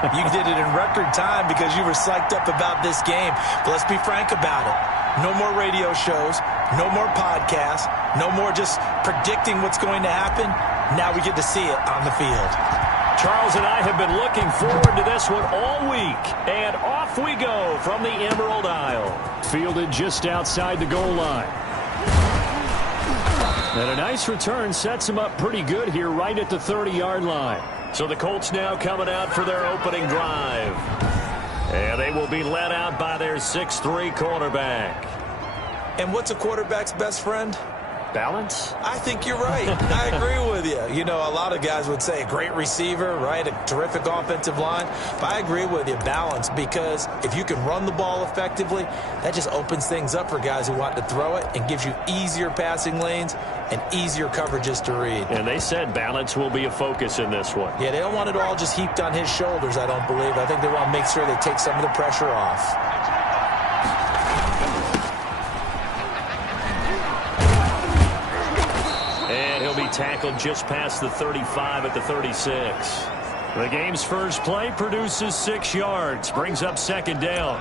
You did it in record time because you were psyched up about this game. But let's be frank about it. No more radio shows, no more podcasts, no more just predicting what's going to happen. Now we get to see it on the field. Charles and I have been looking forward to this one all week. And off we go from the Emerald Isle. Fielded just outside the goal line. And a nice return sets him up pretty good here right at the 30-yard line. So the Colts now coming out for their opening drive. And they will be led out by their 6'3" quarterback. And what's a quarterback's best friend? Balance? I think you're right. I agree with you. You know, a lot of guys would say a great receiver, right? A terrific offensive line. But I agree with you, balance, because if you can run the ball effectively, that just opens things up for guys who want to throw it and gives you easier passing lanes and easier coverages to read. And they said balance will be a focus in this one. Yeah, they don't want it all just heaped on his shoulders, I don't believe. I think they want to make sure they take some of the pressure off. Tackled just past the 35 at the 36. The game's first play produces 6 yards. Brings up second down.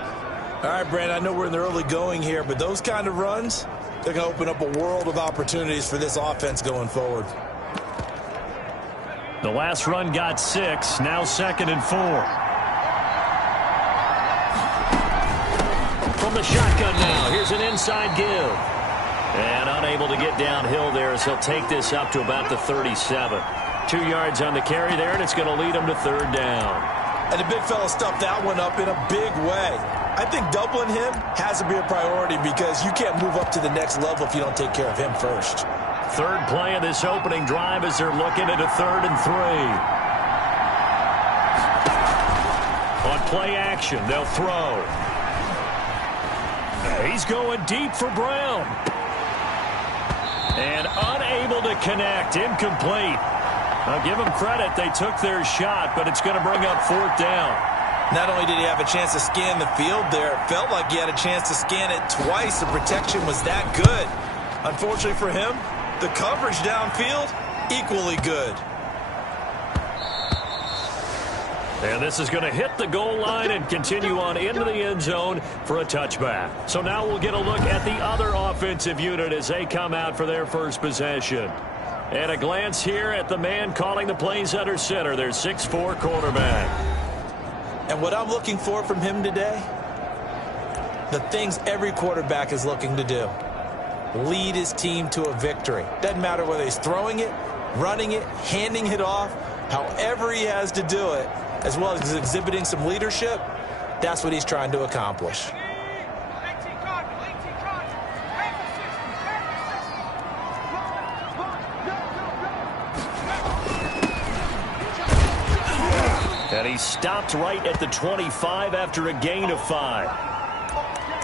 All right, Brandon, I know we're in the early going here, but those kind of runs, they're going to open up a world of opportunities for this offense going forward. The last run got 6. Now 2nd and 4. From the shotgun now. Here's an inside give. And unable to get downhill there as he'll take this up to about the 37. 2 yards on the carry there, and it's going to lead him to 3rd down. And the big fella stuffed that one up in a big way. I think doubling him has to be a priority because you can't move up to the next level if you don't take care of him first. Third play of this opening drive as they're looking at a 3rd and 3. On play action, they'll throw. He's going deep for Brown. And unable to connect. Incomplete. I'll give them credit. They took their shot, but it's going to bring up 4th down. Not only did he have a chance to scan the field there, it felt like he had a chance to scan it twice. The protection was that good. Unfortunately for him, the coverage downfield, equally good. And this is going to hit the goal line and continue on into the end zone for a touchback. So now we'll get a look at the other offensive unit as they come out for their first possession. And a glance here at the man calling the plays under center, their 6'4" quarterback. And what I'm looking for from him today, the things every quarterback is looking to do. Lead his team to a victory. Doesn't matter whether he's throwing it, running it, handing it off, however he has to do it, as well as exhibiting some leadership, that's what he's trying to accomplish. And he stopped right at the 25 after a gain of 5.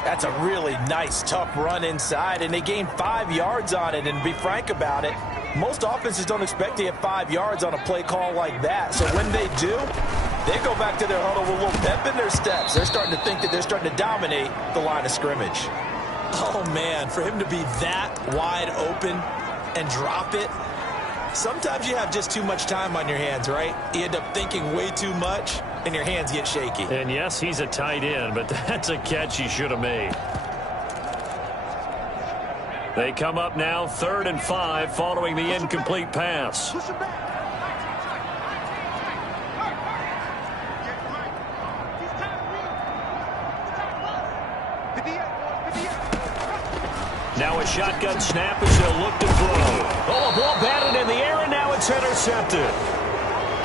That's a really nice, tough run inside, and they gained 5 yards on it. And to be frank about it, most offenses don't expect to get 5 yards on a play call like that. So when they do, they go back to their huddle with a little pep in their steps. They're starting to think that they're starting to dominate the line of scrimmage. Oh, man, for him to be that wide open and drop it, sometimes you have just too much time on your hands, right? You end up thinking way too much, and your hands get shaky. And, yes, he's a tight end, but that's a catch he should have made. They come up now 3rd and 5 following the incomplete pass. Now a shotgun snap as they'll look to throw. Oh, a ball batted in the air, and now it's intercepted.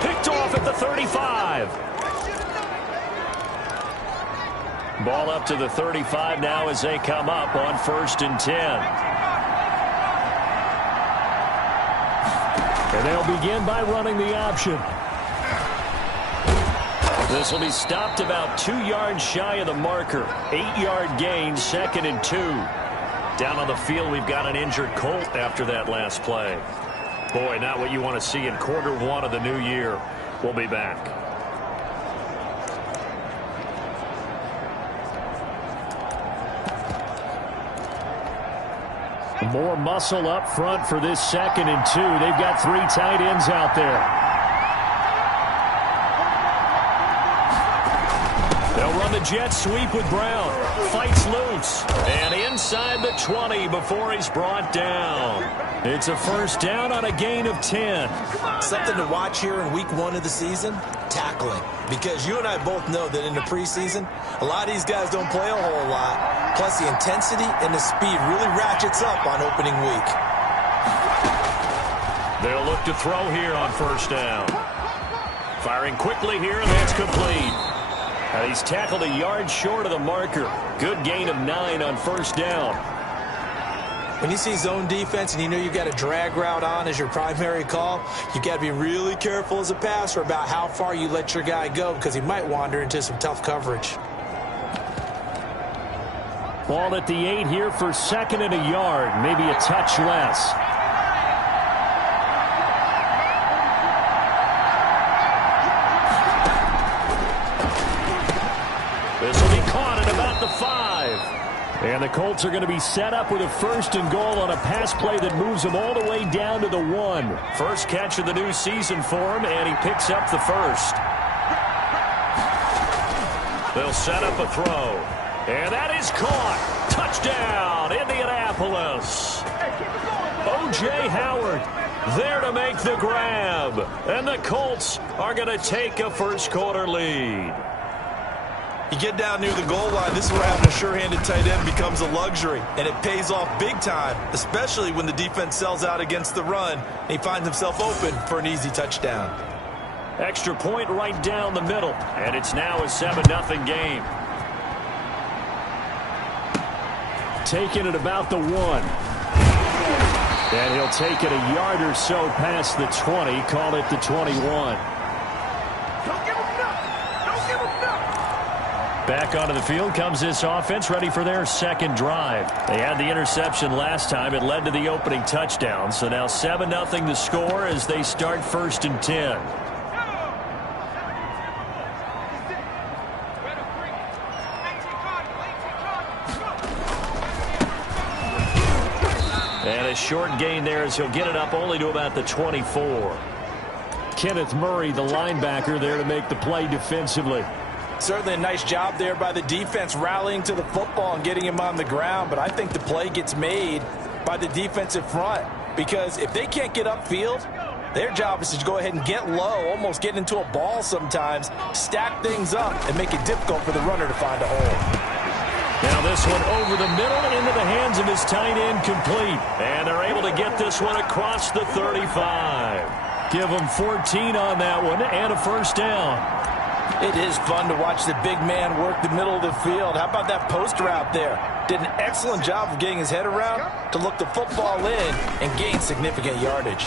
Picked off at the 35. Ball up to the 35 now as they come up on 1st and 10. And they'll begin by running the option. This will be stopped about 2 yards shy of the marker. 8-yard gain, 2nd and 2. Down on the field, we've got an injured Colt after that last play. Boy, not what you want to see in quarter 1 of the new year. We'll be back. More muscle up front for this 2nd and 2. They've got 3 tight ends out there. on the jet sweep with Brown. Fights loose. And inside the 20 before he's brought down. It's a first down on a gain of 10. Something to watch here in week 1 of the season, tackling. Because you and I both know that in the preseason, a lot of these guys don't play a whole lot. Plus the intensity and the speed really ratchets up on opening week. They'll look to throw here on first down. Firing quickly here, and that's complete. And he's tackled a yard short of the marker. Good gain of 9 on first down. When you see zone defense and you know you've got a drag route on as your primary call, you've got to be really careful as a passer about how far you let your guy go because he might wander into some tough coverage. Ball at the 8 here for second and a yard, maybe a touch less. This will be caught at about the 5. And the Colts are going to be set up with a first and goal on a pass play that moves them all the way down to the 1. First catch of the new season for him, and he picks up the first. They'll set up a throw. And that is caught. Touchdown, Indianapolis. O.J. Howard there to make the grab. And the Colts are going to take a first quarter lead. You get down near the goal line, this is where having a sure-handed tight end becomes a luxury, and it pays off big time, especially when the defense sells out against the run, and he finds himself open for an easy touchdown. Extra point right down the middle, and it's now a 7-0 game. Taking it about the 1. And he'll take it a yard or so past the 20, call it the 21. Back onto the field comes this offense, ready for their second drive. They had the interception last time. It led to the opening touchdown. So now 7-0 the score as they start first and 10. And a short gain there as he'll get it up only to about the 24. Kenneth Murray, the linebacker, there to make the play defensively. Certainly a nice job there by the defense rallying to the football and getting him on the ground, but I think the play gets made by the defensive front because if they can't get upfield, their job is to go ahead and get low, almost get into a ball sometimes, stack things up, and make it difficult for the runner to find a hole. Now this one over the middle into the hands of his tight end, complete. And they're able to get this one across the 35. Give them 14 on that one and a first down. It is fun to watch the big man work the middle of the field. How about that post route there? Did an excellent job of getting his head around to look the football in and gain significant yardage.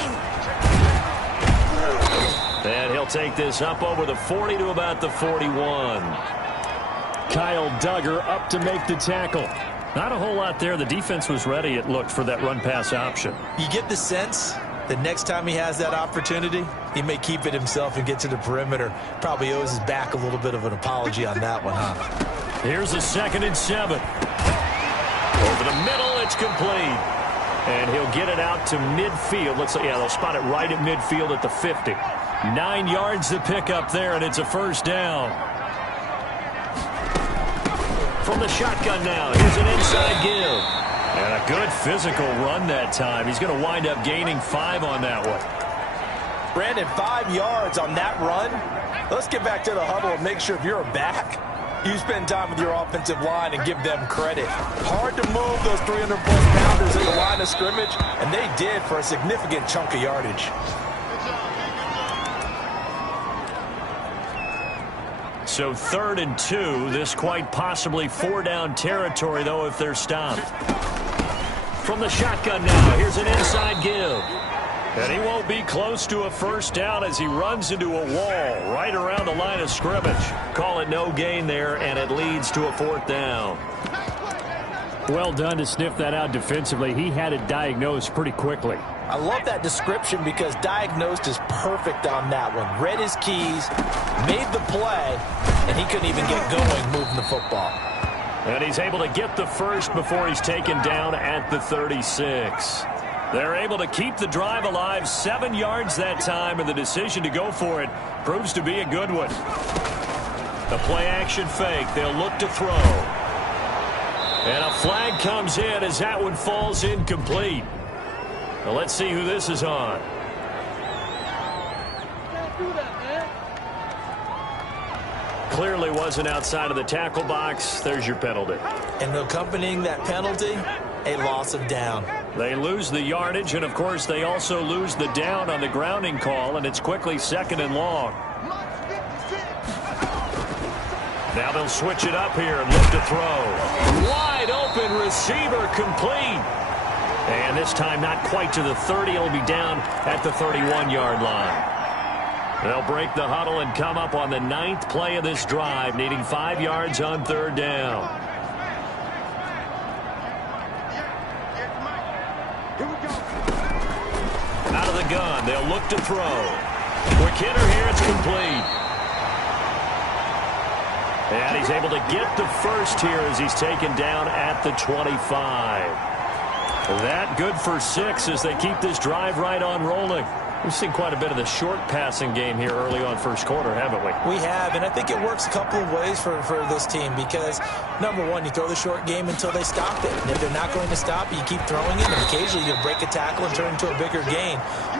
And he'll take this up over the 40 to about the 41. Kyle Duggar up to make the tackle. Not a whole lot there. The defense was ready, it looked, for that run-pass option. You get the sense the next time he has that opportunity, he may keep it himself and get to the perimeter. Probably owes his back a little bit of an apology on that one, huh? Here's a 2nd and 7. Over the middle, it's complete. And he'll get it out to midfield. Looks like, yeah, they'll spot it right at midfield at the 50. 9 yards to pick up there, and it's a first down. From the shotgun now, here's an inside give. And a good physical run that time. He's going to wind up gaining 5 on that one. Brandon, 5 yards on that run. Let's get back to the huddle and make sure if you're a back, you spend time with your offensive line and give them credit. Hard to move those 300-plus pounders at the line of scrimmage, and they did for a significant chunk of yardage. So 3rd and 2. This quite possibly 4-down territory, though, if they're stopped. From the shotgun now, here's an inside give. And he won't be close to a first down as he runs into a wall right around the line of scrimmage. Call it no gain there, and it leads to a 4th down. Well done to sniff that out defensively. He had it diagnosed pretty quickly. I love that description because diagnosed is perfect on that one. Read his keys, made the play, and he couldn't even get going moving the football. And he's able to get the first before he's taken down at the 36. They're able to keep the drive alive, 7 yards that time, and the decision to go for it proves to be a good one. The play-action fake. They'll look to throw. And a flag comes in as that one falls incomplete. Now let's see who this is on. Clearly wasn't outside of the tackle box. There's your penalty. And accompanying that penalty, a loss of down. They lose the yardage, and of course they also lose the down on the grounding call, and it's quickly 2nd and long. Now they'll switch it up here and look to throw. Wide open receiver, complete. And this time not quite to the 30. It'll be down at the 31-yard line. They'll break the huddle and come up on the 9th play of this drive, needing 5 yards on 3rd down. Out of the gun, they'll look to throw. Quick hitter here, it's complete. And he's able to get the first here as he's taken down at the 25. That good for 6 as they keep this drive right on rolling. We've seen quite a bit of the short passing game here early on first quarter, haven't we? We have, and I think it works a couple of ways for this team because, number one, you throw the short game until they stop it. And if they're not going to stop it, you keep throwing it, and occasionally you'll break a tackle and turn it into a bigger gain.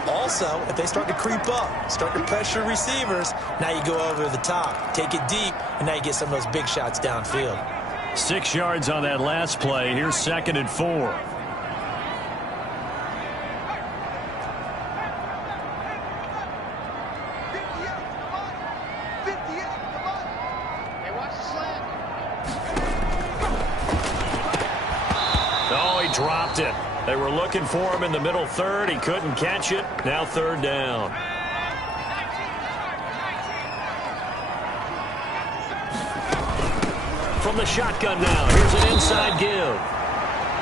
Also, if they start to creep up, start to pressure receivers, now you go over the top, take it deep, and now you get some of those big shots downfield. 6 yards on that last play. Here's 2nd and 4. Dropped it. They were looking for him in the middle 3rd. He couldn't catch it. Now 3rd down. From the shotgun now. Here's an inside give.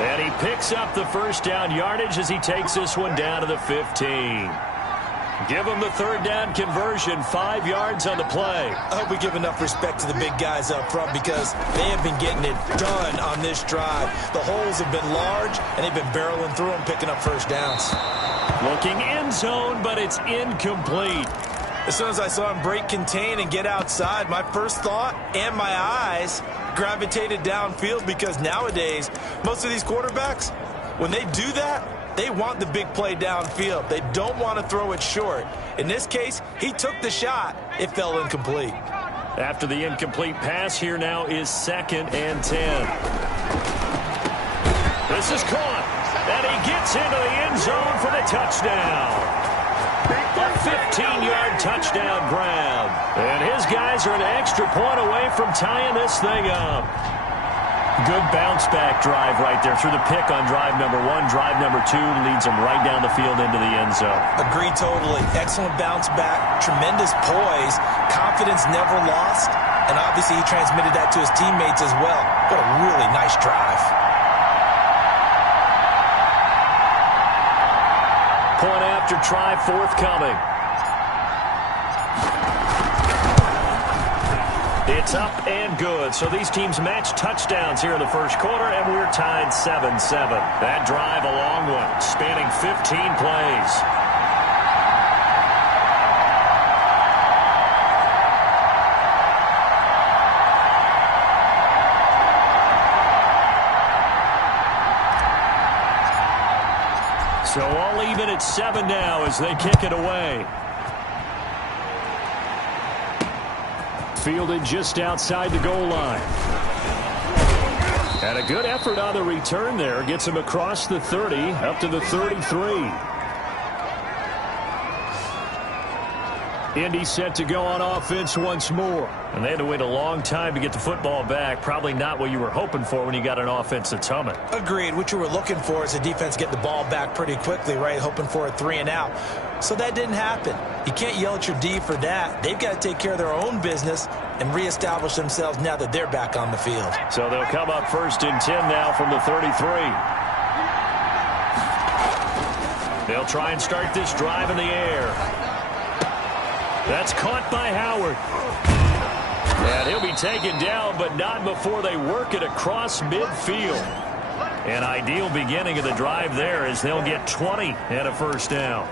And he picks up the 1st down yardage as he takes this one down to the 15. Give him the 3rd down conversion, 5 yards on the play. I hope we give enough respect to the big guys up front because they have been getting it done on this drive. The holes have been large, and they've been barreling through them, picking up 1st downs. Looking end zone, but it's incomplete. As soon as I saw him break contain and get outside, my first thought and my eyes gravitated downfield because nowadays, most of these quarterbacks, when they do that, they want the big play downfield. They don't want to throw it short. In this case, he took the shot. It fell incomplete. After the incomplete pass, here now is 2nd and 10. This is caught. And he gets into the end zone for the touchdown. A 15-yard touchdown grab. And his guys are an extra point away from tying this thing up. Good bounce-back drive right there through the pick on drive number 1. Drive number 2 leads them right down the field into the end zone. Agree totally. Excellent bounce-back, tremendous poise, confidence never lost, and obviously he transmitted that to his teammates as well. What a really nice drive. Point after try forthcoming. It's up and good. So these teams match touchdowns here in the first quarter, and we're tied 7-7. That drive, a long one, spanning 15 plays. So all even at 7 now as they kick it away. Fielded just outside the goal line. And a good effort on the return there. Gets him across the 30, up to the 33. Indy set to go on offense once more. And they had to wait a long time to get the football back. Probably not what you were hoping for when you got an offense that's humming. Agreed. What you were looking for is a defense get the ball back pretty quickly, right? Hoping for a 3 and out. So that didn't happen. You can't yell at your D for that. They've got to take care of their own business and reestablish themselves now that they're back on the field. So they'll come up 1st and 10 now from the 33. They'll try and start this drive in the air. That's caught by Howard. And he'll be taken down, but not before they work it across midfield. An ideal beginning of the drive there as they'll get 20 and a 1st down.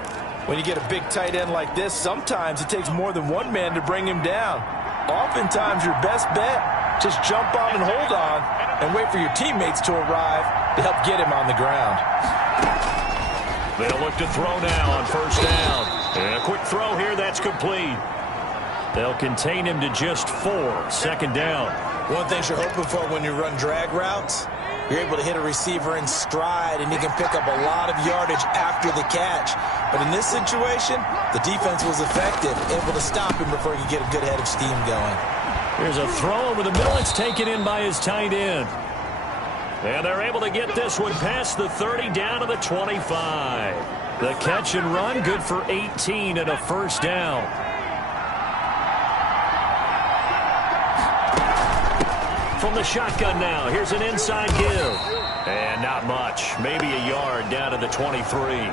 When you get a big tight end like this, sometimes it takes more than one man to bring him down. Oftentimes, your best bet, just jump on and hold on and wait for your teammates to arrive to help get him on the ground. They'll look to throw now on first down. And a quick throw here, that's complete. They'll contain him to just 4, second down. One thing you're hoping for when you run drag routes, you're able to hit a receiver in stride, and he can pick up a lot of yardage after the catch. But in this situation, the defense was effective, able to stop him before he could get a good head of steam going. Here's a throw over the middle. It's taken in by his tight end. And they're able to get this one past the 30 down to the 25. The catch and run, good for 18 and a first down. From the shotgun now, here's an inside give. And not much, maybe a yard down to the 23.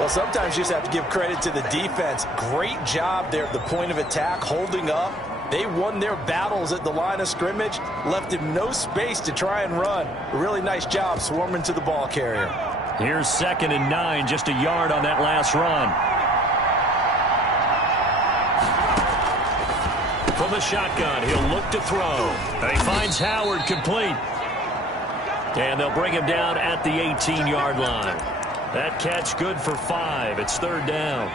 Well, sometimes you just have to give credit to the defense. Great job there at the point of attack, holding up. They won their battles at the line of scrimmage, left him no space to try and run. A really nice job swarming to the ball carrier. Here's 2nd and 9, just a yard on that last run. From the shotgun, he'll look to throw. And he finds Howard complete. And they'll bring him down at the 18-yard line. That catch good for 5. It's 3rd down.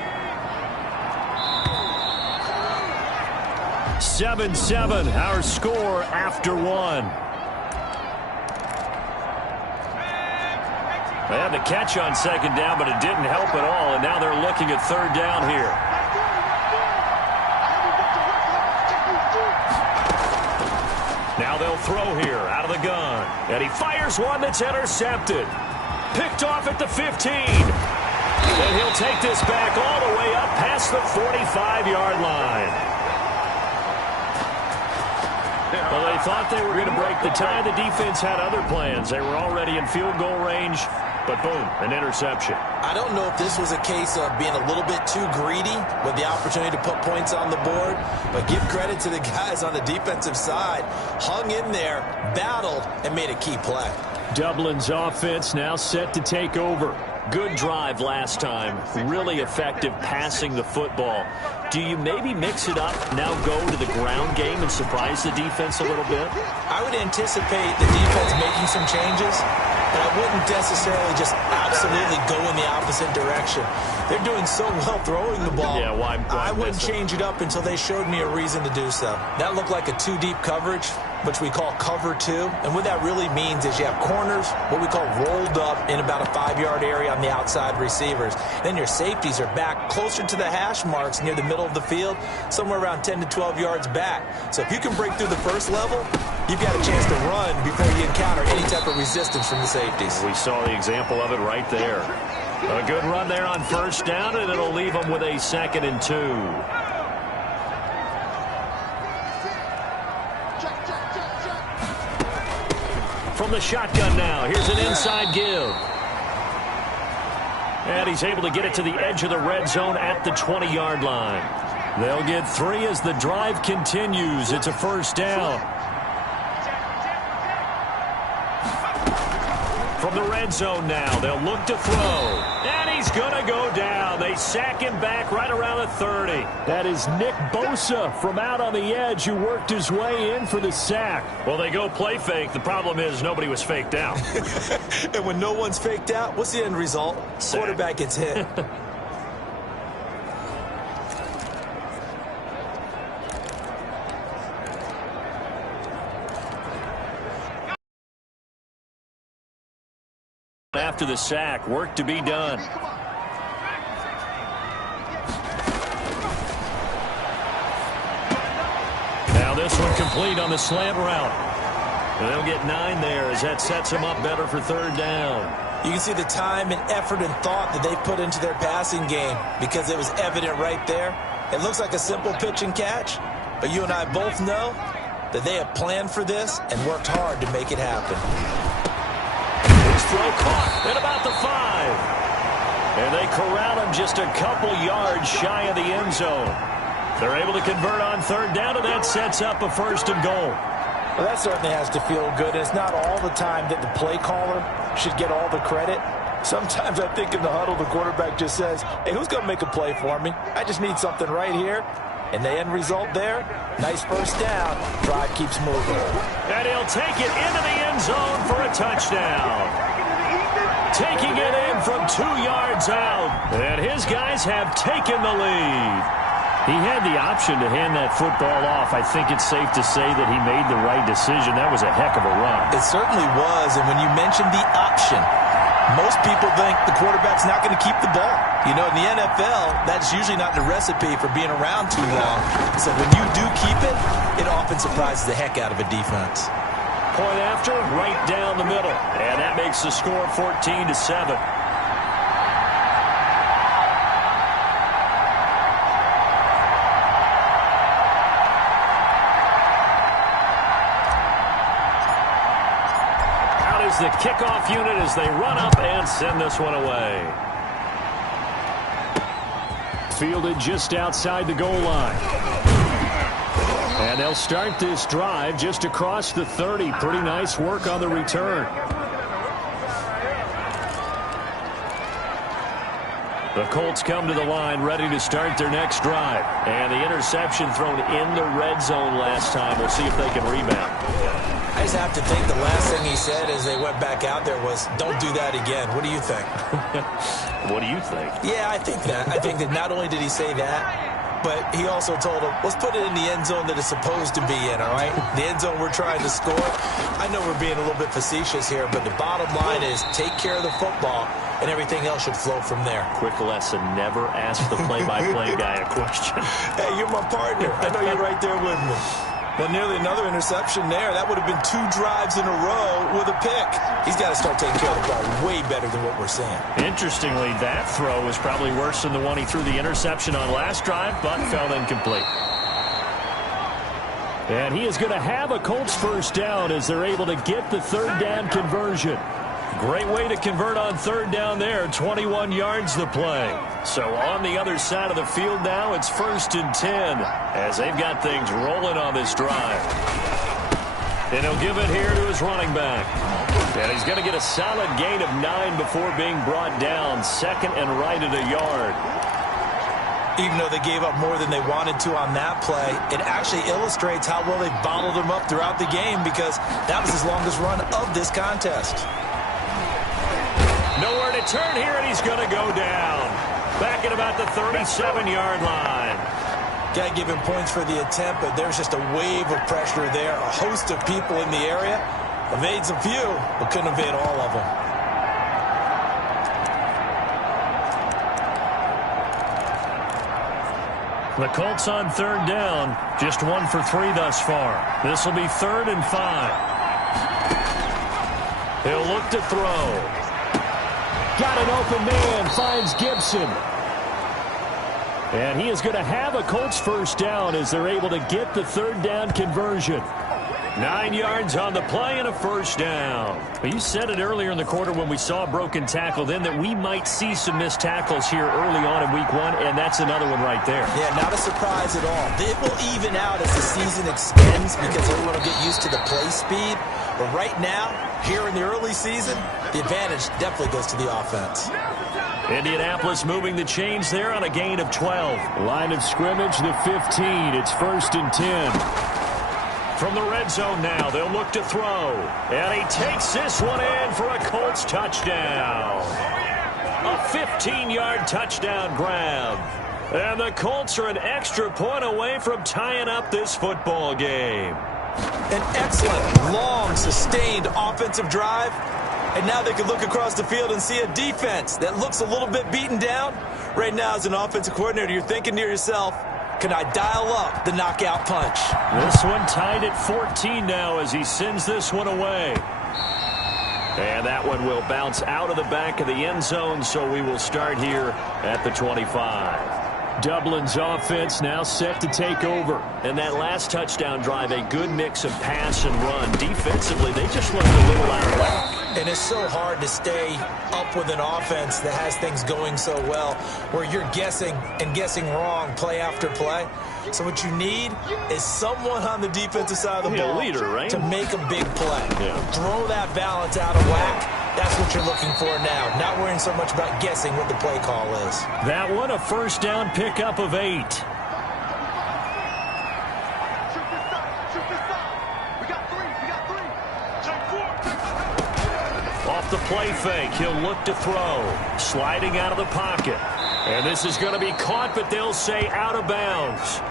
7-7, our score after 1. They had the catch on 2nd down, but it didn't help at all, and now they're looking at 3rd down here. Now they'll throw here out of the gun, and he fires one that's intercepted. Picked off at the 15. And he'll take this back all the way up past the 45-yard line. Well, they thought they were going to break the tie. The defense had other plans. They were already in field goal range, but boom, an interception. I don't know if this was a case of being a little bit too greedy with the opportunity to put points on the board, but give credit to the guys on the defensive side. Hung in there, battled, and made a key play. Dublin's offense now set to take over. Good drive last time. Really effective passing the football. Do you maybe mix it up, now go to the ground game and surprise the defense a little bit? I would anticipate the defense making some changes, but I wouldn't necessarily just absolutely go in the opposite direction. They're doing so well throwing the ball. Yeah, why I wouldn't change it up until they showed me a reason to do so. That looked like a 2-deep coverage, which we call cover 2. And what that really means is you have corners, what we call rolled up in about a 5-yard area on the outside receivers. Then your safeties are back closer to the hash marks near the middle of the field, somewhere around 10 to 12 yards back. So if you can break through the first level, you've got a chance to run before you encounter any type of resistance from the safeties. We saw the example of it right there. A good run there on first down, and it'll leave them with a 2nd and 2. From the shotgun now, here's an inside give. And he's able to get it to the edge of the red zone at the 20-yard line. They'll get 3 as the drive continues. It's a first down. From the red zone now, they'll look to throw. And he's going to go down. They sack him back right around the 30. That is Nick Bosa from out on the edge who worked his way in for the sack. Well, they go play fake. The problem is nobody was faked out. And when no one's faked out, what's the end result? Sack. Quarterback gets hit. After the sack, work to be done. Now this one complete on the slant route. And they'll get 9 there as that sets them up better for 3rd down. You can see the time and effort and thought that they put into their passing game because it was evident right there. It looks like a simple pitch and catch, but you and I both know that they have planned for this and worked hard to make it happen. Throw caught at about the 5. And they corral him just a couple yards shy of the end zone. They're able to convert on 3rd down, and that sets up a 1st and goal. Well, that certainly has to feel good. It's not all the time that the play caller should get all the credit. Sometimes I think in the huddle, the quarterback just says, hey, who's going to make a play for me? I just need something right here. And the end result there, nice first down. Drive keeps moving. And he'll take it into the end zone for a touchdown. Taking it in from 2 yards out. And his guys have taken the lead. He had the option to hand that football off. I think it's safe to say that he made the right decision. That was a heck of a run. It certainly was. And when you mentioned the option, most people think the quarterback's not going to keep the ball. You know, in the NFL, that's usually not the recipe for being around too long. So when you do keep it, it often surprises the heck out of a defense. Point after, right down the middle. And that makes the score 14-7. The kickoff unit as they run up and send this one away. Fielded just outside the goal line. And they'll start this drive just across the 30. Pretty nice work on the return. The Colts come to the line ready to start their next drive. And the interception thrown in the red zone last time. We'll see if they can rebound. I just have to think the last thing he said as they went back out there was, don't do that again. What do you think? What do you think? Yeah, I think that. I think that not only did he say that, but he also told him, let's put it in the end zone that it's supposed to be in, all right? The end zone we're trying to score. I know we're being a little bit facetious here, but the bottom line is take care of the football, and everything else should flow from there. Quick lesson, never ask the play-by-play guy a question. Hey, you're my partner. I know you're right there with me. Well, nearly another interception there. That would have been 2 drives in a row with a pick. He's got to start taking care of the ball way better than what we're seeing. Interestingly, that throw was probably worse than the one he threw the interception on last drive, but fell incomplete. And he is going to have a Colts first down as they're able to get the third down conversion. Great way to convert on third down there. 21 yards the play. So on the other side of the field now, it's 1st and 10 as they've got things rolling on this drive. And he'll give it here to his running back. And he's going to get a solid gain of 9 before being brought down. Second and right at a yard. Even though they gave up more than they wanted to on that play, it actually illustrates how well they bottled them up throughout the game because that was his longest run of this contest. Nowhere to turn here, and he's going to go down. Back at about the 37-yard line. Got to give him points for the attempt, but there's just a wave of pressure there. A host of people in the area. Evades a few, but couldn't evade all of them. The Colts on third down. Just 1 for 3 thus far. This will be 3rd and 5. He'll look to throw. Got an open man, finds Gibson. And he is going to have a Colts first down as they're able to get the third down conversion. 9 yards on the play and a first down. You said it earlier in the quarter when we saw a broken tackle then that we might see some missed tackles here early on in week 1, and that's another one right there. Yeah, not a surprise at all. It will even out as the season extends because everyone will get used to the play speed. But right now, here in the early season, the advantage definitely goes to the offense. Indianapolis moving the chains there on a gain of 12. Line of scrimmage, the 15. It's 1st and 10. From the red zone now, they'll look to throw. And he takes this one in for a Colts touchdown. A 15-yard touchdown grab. And the Colts are an extra point away from tying up this football game. An excellent, long, sustained offensive drive. And now they can look across the field and see a defense that looks a little bit beaten down. Right now, as an offensive coordinator, you're thinking to yourself, can I dial up the knockout punch? This one tied at 14 now as he sends this one away. And that one will bounce out of the back of the end zone, so we will start here at the 25. Dublin's offense now set to take over. And that last touchdown drive, a good mix of pass and run. Defensively, they just looked a little out of whack. And it's so hard to stay up with an offense that has things going so well, where you're guessing and guessing wrong play after play. So what you need is someone on the defensive side of the ball to make a big play. Throw that balance out of whack. That's what you're looking for now. Not worrying so much about guessing what the play call is. That one, a first down pickup of 8. play fake. He'll look to throw. Sliding out of the pocket. And this is going to be caught, but they'll say out of bounds.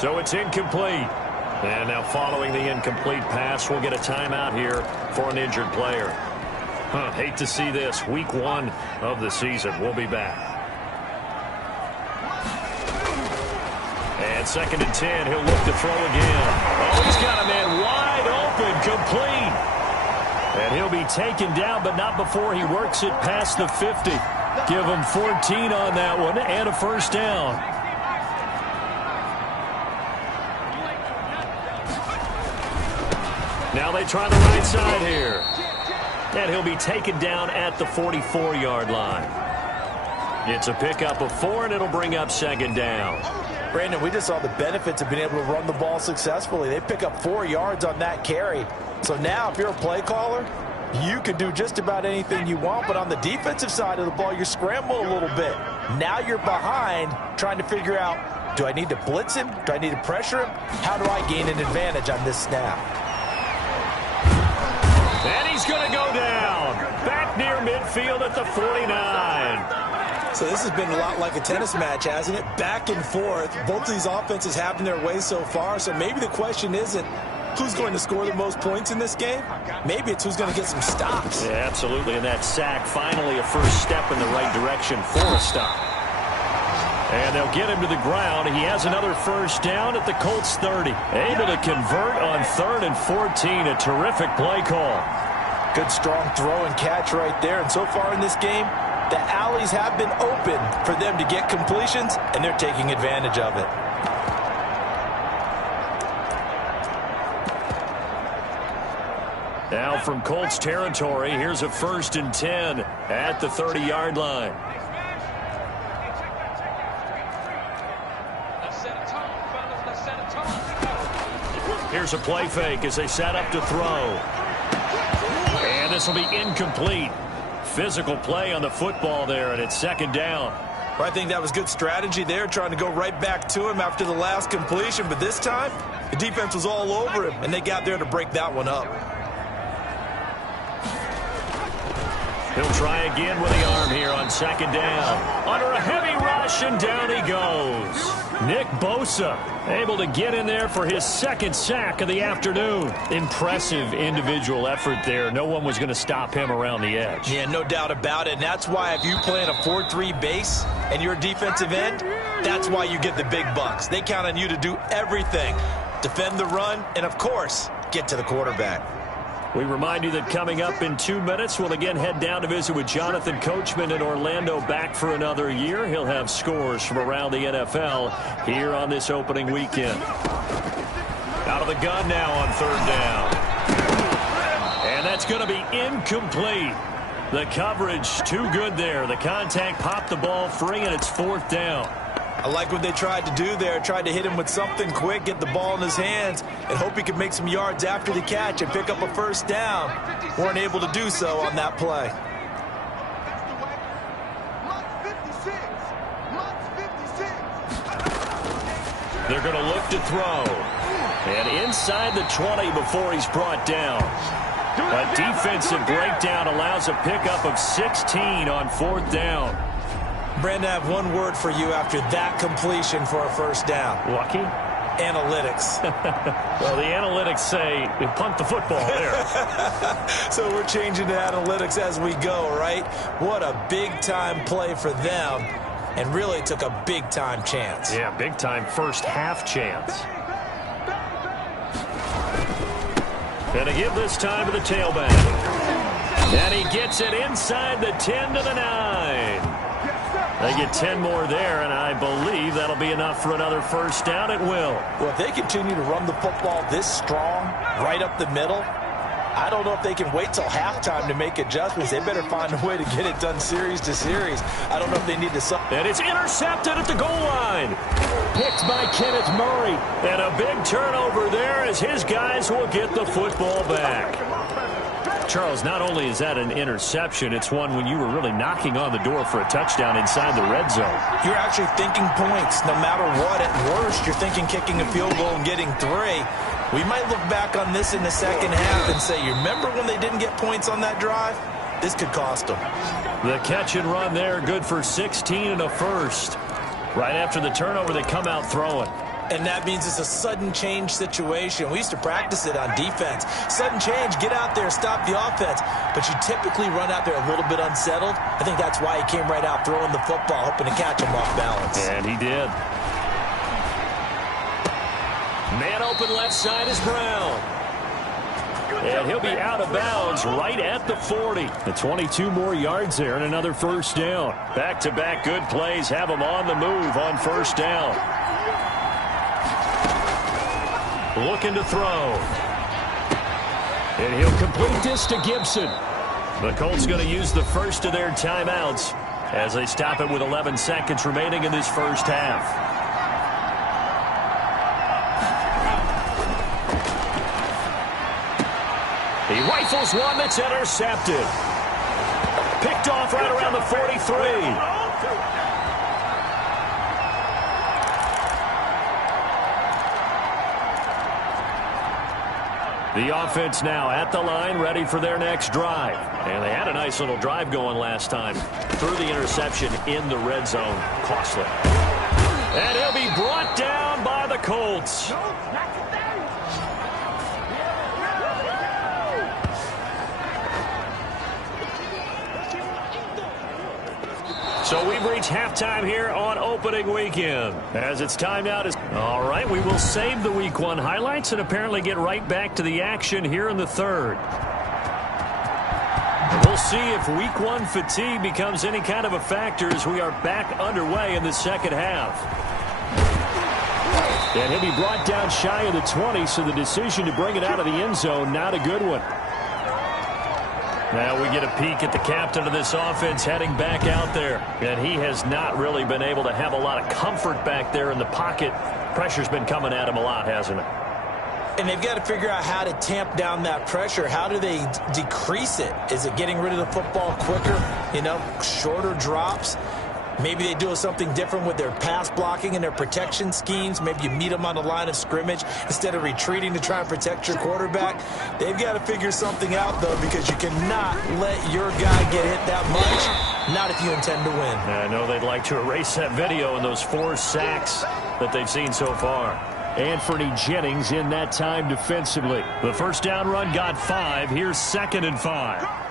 So it's incomplete. And now following the incomplete pass, we'll get a timeout here for an injured player. Hate to see this. Week 1 of the season. We'll be back. And 2nd and 10. He'll look to throw again. Oh, he's got a man wide open. Complete. And he'll be taken down, but not before he works it past the 50. Give him 14 on that one and a first down. Now they try the right side here. And he'll be taken down at the 44-yard line. It's a pickup of 4, and it'll bring up 2nd down. Brandon, we just saw the benefits of being able to run the ball successfully. They pick up 4 yards on that carry. So now if you're a play caller, you can do just about anything you want. But on the defensive side of the ball, you're scrambling a little bit. Now you're behind trying to figure out, do I need to blitz him? Do I need to pressure him? How do I gain an advantage on this snap? And he's going to go down. Back near midfield at the 49. So this has been a lot like a tennis match, hasn't it? Back and forth. Both of these offenses having their way so far. So maybe the question isn't who's going to score the most points in this game. Maybe it's who's going to get some stops. Yeah, absolutely. And that sack, finally a first step in the right direction for a stop. And they'll get him to the ground. He has another first down at the Colts 30. Able to convert on 3rd and 14. A terrific play call. Good strong throw and catch right there. And so far in this game, the alleys have been open for them to get completions, and they're taking advantage of it. Now from Colts territory, here's a 1st and 10 at the 30-yard line. Here's a play fake as they set up to throw. And this will be incomplete. Physical play on the football there, and it's 2nd down. Well, I think that was good strategy there, trying to go right back to him after the last completion. But this time, the defense was all over him, and they got there to break that one up. He'll try again with the arm here on 2nd down. Under a heavy rush, and down he goes. Nick Bosa able to get in there for his 2nd sack of the afternoon. Impressive individual effort there. No one was going to stop him around the edge. Yeah, no doubt about it. And that's why if you play in a 4-3 base and you're a defensive end, that's why you get the big bucks. They count on you to do everything. Defend the run and, of course, get to the quarterback. We remind you that coming up in 2 minutes, we'll again head down to visit with Jonathan Coachman in Orlando, back for another year. He'll have scores from around the NFL here on this opening weekend. Out of the gun now on 3rd down. And that's going to be incomplete. The coverage too good there. The contact popped the ball free, and it's 4th down. I like what they tried to do there. Tried to hit him with something quick, get the ball in his hands, and hope he could make some yards after the catch and pick up a first down. Weren't able to do so on that play. They're going to look to throw. And inside the 20 before he's brought down. A defensive breakdown allows a pickup of 16 on 4th down. Brandon, I have one word for you after that completion for a first down. Lucky? Analytics. Well, the analytics say they punt the football there. So we're changing to analytics as we go, right? What a big-time play for them, and really took a big-time chance. Yeah, big-time first half chance. And to give this time to the tailback. And he gets it inside the 10 to the 9. They get 10 more there, and I believe that'll be enough for another first down. It will. Well, if they continue to run the football this strong, right up the middle, I don't know if they can wait till halftime to make adjustments. They better find a way to get it done series to series. I don't know if they need to... And it's intercepted at the goal line. Picked by Kenneth Murray. And a big turnover there as his guys will get the football back. Charles, not only is that an interception, it's one when you were really knocking on the door for a touchdown inside the red zone. You're actually thinking points no matter what. At worst, you're thinking kicking a field goal and getting 3. We might look back on this in the second half and say, you remember when they didn't get points on that drive? this could cost them. The catch and run there, good for 16 and a first. Right after the turnover, they come out throwing. And that means it's a sudden change situation. We used to practice it on defense. Sudden change, get out there, stop the offense. But you typically run out there a little bit unsettled. I think that's why he came right out throwing the football, hoping to catch him off balance. And he did. Man open left side is Brown. And he'll be out of bounds right at the 40. The 22 more yards there and another first down. Back-to-back good plays have him on the move on first down. Looking to throw. And he'll complete this to Gibson. The Colts going to use the first of their timeouts as they stop it with 11 seconds remaining in this first half. He rifles one that's intercepted. Picked off right around the 43. The offense now at the line, ready for their next drive. And they had a nice little drive going last time. Through the interception in the red zone. Costly. And he'll be brought down by the Colts. So we've reached halftime here on opening weekend. As it's time now to... All right, we will save the Week 1 highlights and apparently get right back to the action here in the third. We'll see if Week 1 fatigue becomes any kind of a factor as we are back underway in the second half. And he'll be brought down shy of the 20, so the decision to bring it out of the end zone, not a good one. Now we get a peek at the captain of this offense heading back out there. And he has not really been able to have a lot of comfort back there in the pocket. Pressure's been coming at him a lot, hasn't it? And they've got to figure out how to tamp down that pressure. How do they decrease it? Is it getting rid of the football quicker? You know, shorter drops? Maybe they do something different with their pass blocking and their protection schemes. Maybe you meet them on the line of scrimmage instead of retreating to try and protect your quarterback. They've got to figure something out, though, because you cannot let your guy get hit that much, not if you intend to win. I know they'd like to erase that video and those 4 sacks that they've seen so far. Anthony Jennings in that time defensively. The first down run got 5. Here's 2nd and 5.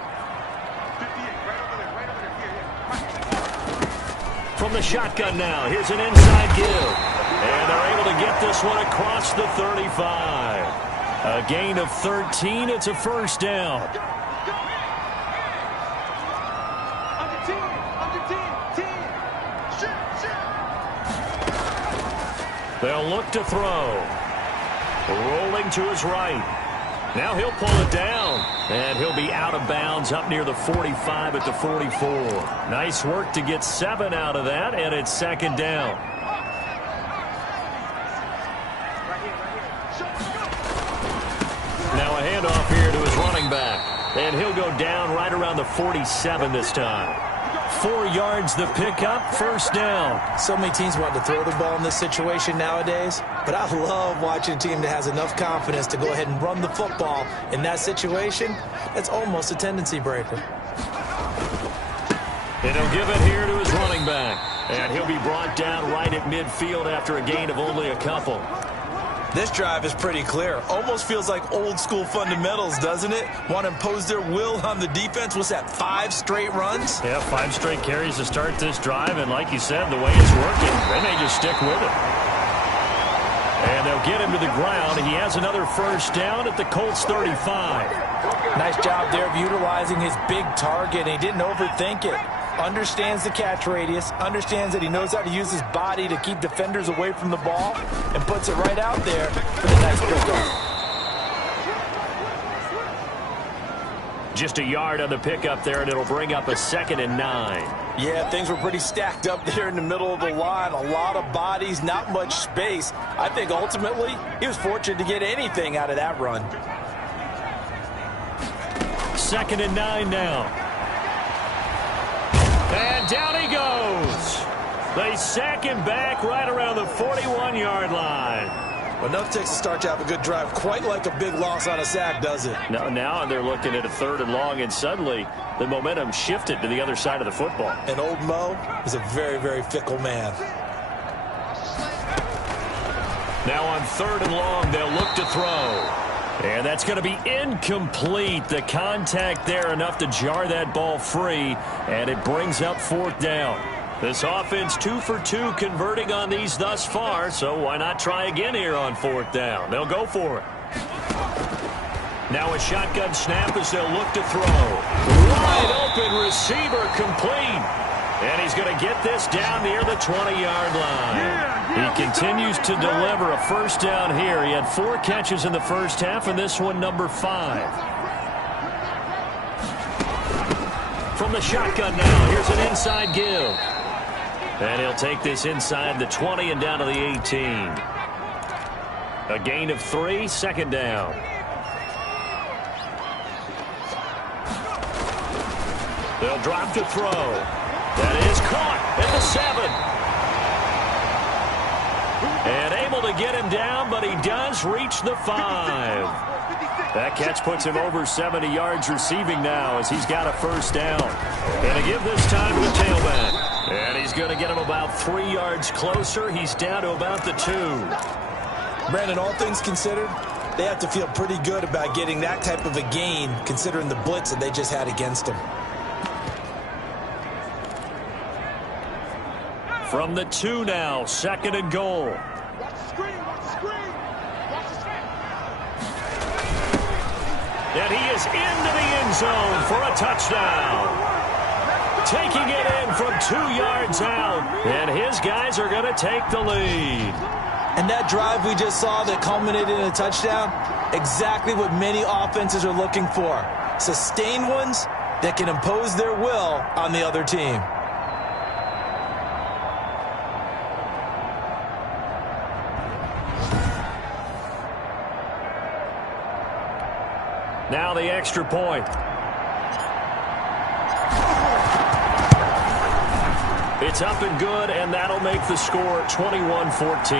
From the shotgun now, here's an inside give. And they're able to get this one across the 35. A gain of 13, it's a first down. They'll look to throw. Rolling to his right. Now he'll pull it down, and he'll be out of bounds up near the 45 at the 44. Nice work to get 7 out of that, and it's 2nd down. Now a handoff here to his running back, and he'll go down right around the 47 this time. 4 yards the pickup, first down. So many teams want to throw the ball in this situation nowadays, but I love watching a team that has enough confidence to go ahead and run the football in that situation. That's almost a tendency breaker. And he'll give it here to his running back. And he'll be brought down right at midfield after a gain of only a couple. This drive is pretty clear. Almost feels like old school fundamentals, doesn't it? Want to impose their will on the defense. What's that, 5 straight runs? Yeah, 5 straight carries to start this drive. And like you said, the way it's working, they may just stick with it. And they'll get him to the ground. He has another first down at the Colts 35. Nice job there of utilizing his big target. And he didn't overthink it. Understands the catch radius, understands that he knows how to use his body to keep defenders away from the ball, and puts it right out there for the nice pickup. Just a yard on the pickup there, and it'll bring up a 2nd and 9. Yeah, things were pretty stacked up there in the middle of the line. A lot of bodies, not much space. I think ultimately he was fortunate to get anything out of that run. 2nd and 9 now. And down he goes. They sack him back right around the 41-yard line. Enough takes to start to have a good drive. Quite like a big loss on a sack, does it? Now they're looking at a 3rd and long, and suddenly the momentum shifted to the other side of the football. And old Mo is a very, very fickle man. Now on 3rd and long, they'll look to throw. And that's going to be incomplete. The contact there enough to jar that ball free, and it brings up 4th down. This offense 2 for 2 converting on these thus far, so why not try again here on 4th down? They'll go for it. Now a shotgun snap as they'll look to throw. Wide open receiver complete. And he's going to get this down near the 20-yard line. He continues to deliver a 1st down here. He had 4 catches in the first half, and this one number 5. From the shotgun now, here's an inside give. And he'll take this inside the 20 and down to the 18. A gain of 3, 2nd down. They'll drop to throw. That is caught at the 7. And able to get him down, but he does reach the 5. That catch puts him over 70 yards receiving now as he's got a 1st down. And to give this time to the tailback. And he's going to get him about 3 yards closer. He's down to about the 2. Brandon, all things considered, they have to feel pretty good about getting that type of a gain considering the blitz that they just had against them. From the 2 now, 2nd and goal. And he is into the end zone for a touchdown. Taking it in from 2 yards out. And his guys are going to take the lead. And that drive we just saw that culminated in a touchdown, exactly what many offenses are looking for. Sustained ones that can impose their will on the other team. Now the extra point. It's up and good, and that'll make the score 21-14.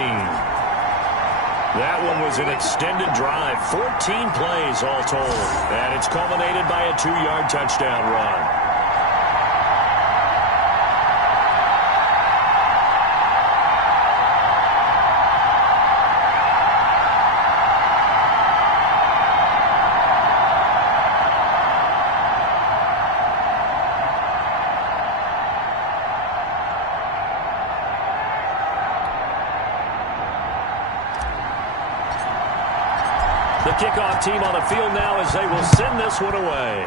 That one was an extended drive, 14 plays all told, and it's culminated by a 2-yard touchdown run. The kickoff team on the field now as they will send this one away.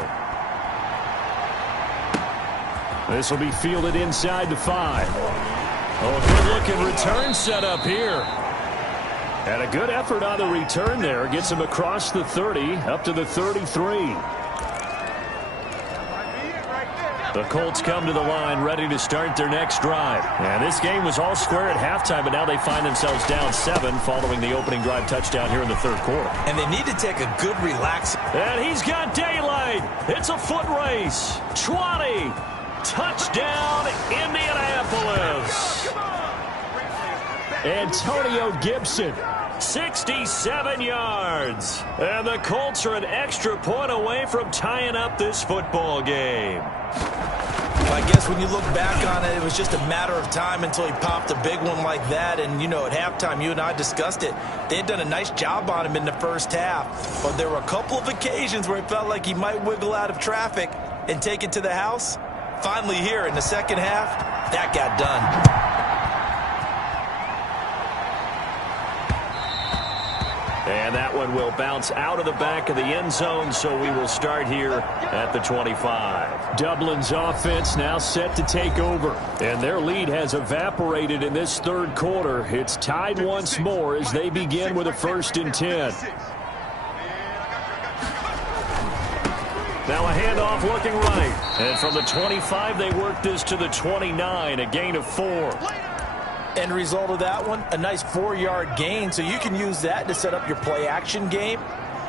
This will be fielded inside the 5. Oh, good-looking return set up here. And a good effort on the return there. Gets him across the 30, up to the 33. The Colts come to the line ready to start their next drive. And this game was all square at halftime, but now they find themselves down 7 following the opening drive touchdown here in the 3rd quarter. And they need to take a good relax. And he's got daylight. It's a foot race. 20. Touchdown, Indianapolis. Antonio Gibson, 67 yards. And the Colts are an extra point away from tying up this football game. I guess when you look back on it, it was just a matter of time until he popped a big one like that. And, you know, at halftime, you and I discussed it. They had done a nice job on him in the first half. But there were a couple of occasions where it felt like he might wiggle out of traffic and take it to the house. Finally here in the second half, that got done. And that one will bounce out of the back of the end zone, so we will start here at the 25. Dublin's offense now set to take over, and their lead has evaporated in this 3rd quarter. It's tied once more as they begin with a 1st and 10. Now a handoff looking right, and from the 25 they work this to the 29, a gain of 4. End result of that one, a nice 4-yard gain, so you can use that to set up your play-action game,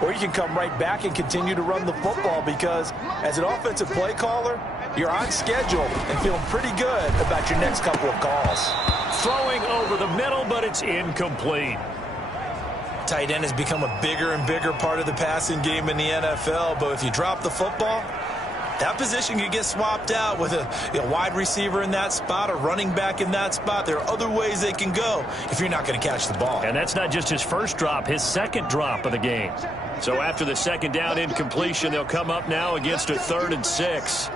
or you can come right back and continue to run the football because as an offensive play caller, you're on schedule and feeling pretty good about your next couple of calls. Throwing over the middle, but it's incomplete. Tight end has become a bigger and bigger part of the passing game in the NFL, but if you drop the football, that position could get swapped out with a wide receiver in that spot, a running back in that spot. There are other ways they can go if you're not going to catch the ball. And that's not just his first drop, his second drop of the game. So after the second down incompletion, they'll come up now against a 3rd and 6.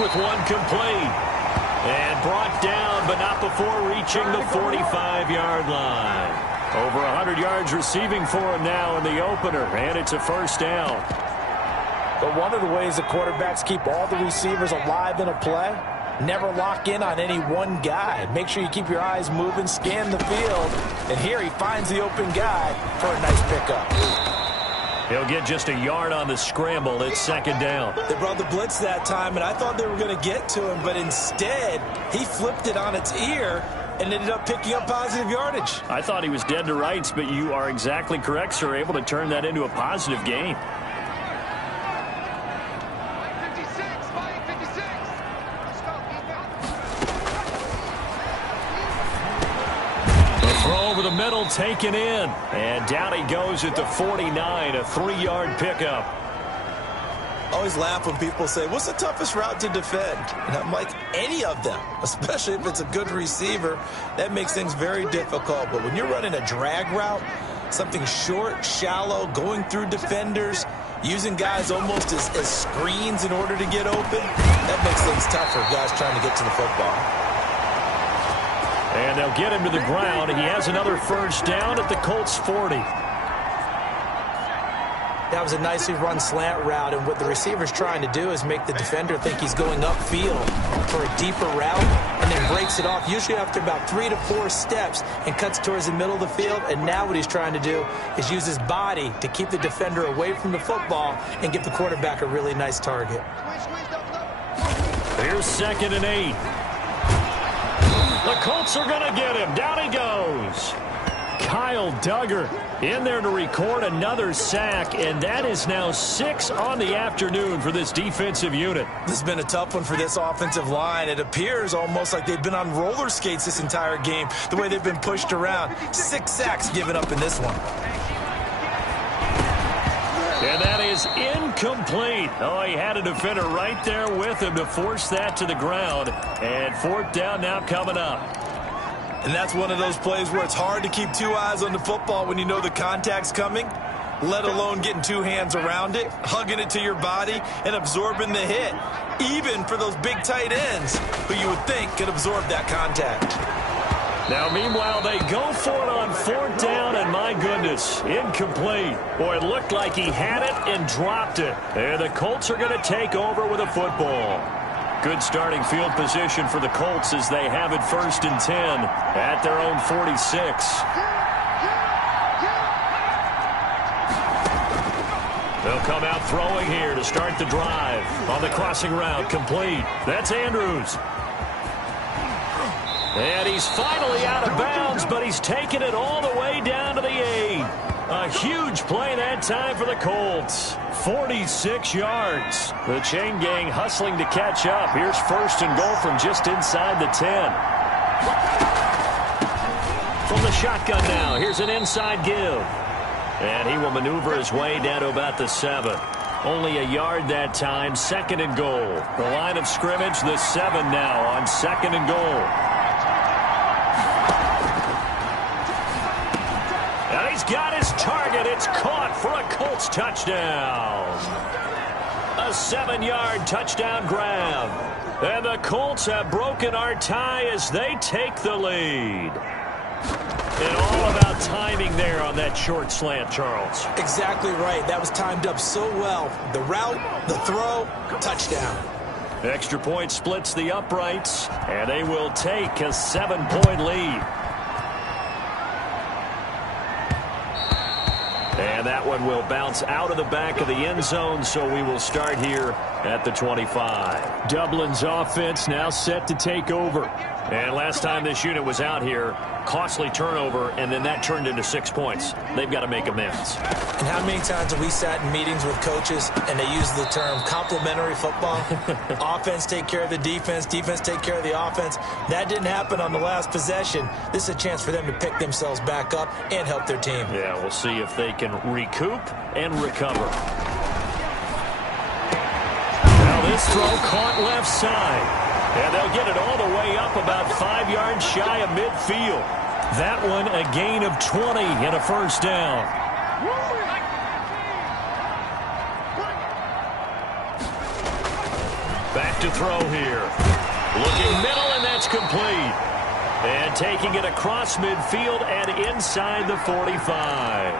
With one complete and brought down, but not before reaching the 45-yard line. Over 100 yards receiving for him now in the opener, and it's a first down. But one of the ways the quarterbacks keep all the receivers alive in a play, never lock in on any one guy. Make sure you keep your eyes moving, scan the field, and here he finds the open guy for a nice pickup. He'll get just a yard on the scramble. It's second down. They brought the blitz that time, and I thought they were going to get to him, but instead he flipped it on its ear and ended up picking up positive yardage. I thought he was dead to rights, but you are exactly correct, sir. Able to turn that into a positive gain. Over the middle, taken in. And down he goes at the 49, a 3-yard pickup. I always laugh when people say, what's the toughest route to defend? And I'm like, any of them, especially if it's a good receiver. That makes things very difficult. But when you're running a drag route, something short, shallow, going through defenders, using guys almost as screens in order to get open, that makes things tough for guys trying to get to the football. And they'll get him to the ground. He has another first down at the Colts 40. That was a nicely run slant route, and what the receiver's trying to do is make the defender think he's going upfield for a deeper route, and then breaks it off, usually after about 3 to 4 steps, and cuts towards the middle of the field. And now what he's trying to do is use his body to keep the defender away from the football and give the quarterback a really nice target. Here's 2nd and 8. The Colts are going to get him. Down he goes. Kyle Duggar in there to record another sack, and that is now 6 on the afternoon for this defensive unit. This has been a tough one for this offensive line. It appears almost like they've been on roller skates this entire game, the way they've been pushed around. 6 sacks given up in this one. And that is incomplete. Oh, he had a defender right there with him to force that to the ground. And 4th down now coming up. And that's one of those plays where it's hard to keep 2 eyes on the football when you know the contact's coming, let alone getting 2 hands around it, hugging it to your body, and absorbing the hit, even for those big tight ends who you would think could absorb that contact. Now, meanwhile, they go for it on 4th down, and my goodness, incomplete. Boy, it looked like he had it and dropped it. And the Colts are going to take over with a football. Good starting field position for the Colts as they have it 1st and 10 at their own 46. They'll come out throwing here to start the drive. On the crossing route, complete. That's Andrews. And he's finally out of bounds, but he's taken it all the way down to the 8. A huge play that time for the Colts. 46 yards. The chain gang hustling to catch up. Here's 1st and goal from just inside the 10. From the shotgun now, here's an inside give. And he will maneuver his way down to about the 7. Only a yard that time, 2nd and goal. The line of scrimmage, the 7 now on 2nd and goal. Got his target. It's caught for a Colts touchdown. A 7-yard touchdown grab. And the Colts have broken our tie as they take the lead. And all about timing there on that short slant, Charles. Exactly right. That was timed up so well. The route, the throw, touchdown. Extra point splits the uprights, and they will take a 7-point lead. And that one will bounce out of the back of the end zone, so we will start here at the 25. Dublin's offense now set to take over. And last time this unit was out here, costly turnover, and then that turned into 6 points. They've got to make amends. And how many times have we sat in meetings with coaches and they use the term complementary football? Offense take care of the defense, defense take care of the offense. That didn't happen on the last possession. This is a chance for them to pick themselves back up and help their team. Yeah, we'll see if they can recoup and recover. Now this throw caught left side. And they'll get it all the way up about 5 yards shy of midfield. That one a gain of 20 and a first down. Back to throw here. Looking middle, and that's complete. And taking it across midfield and inside the 45.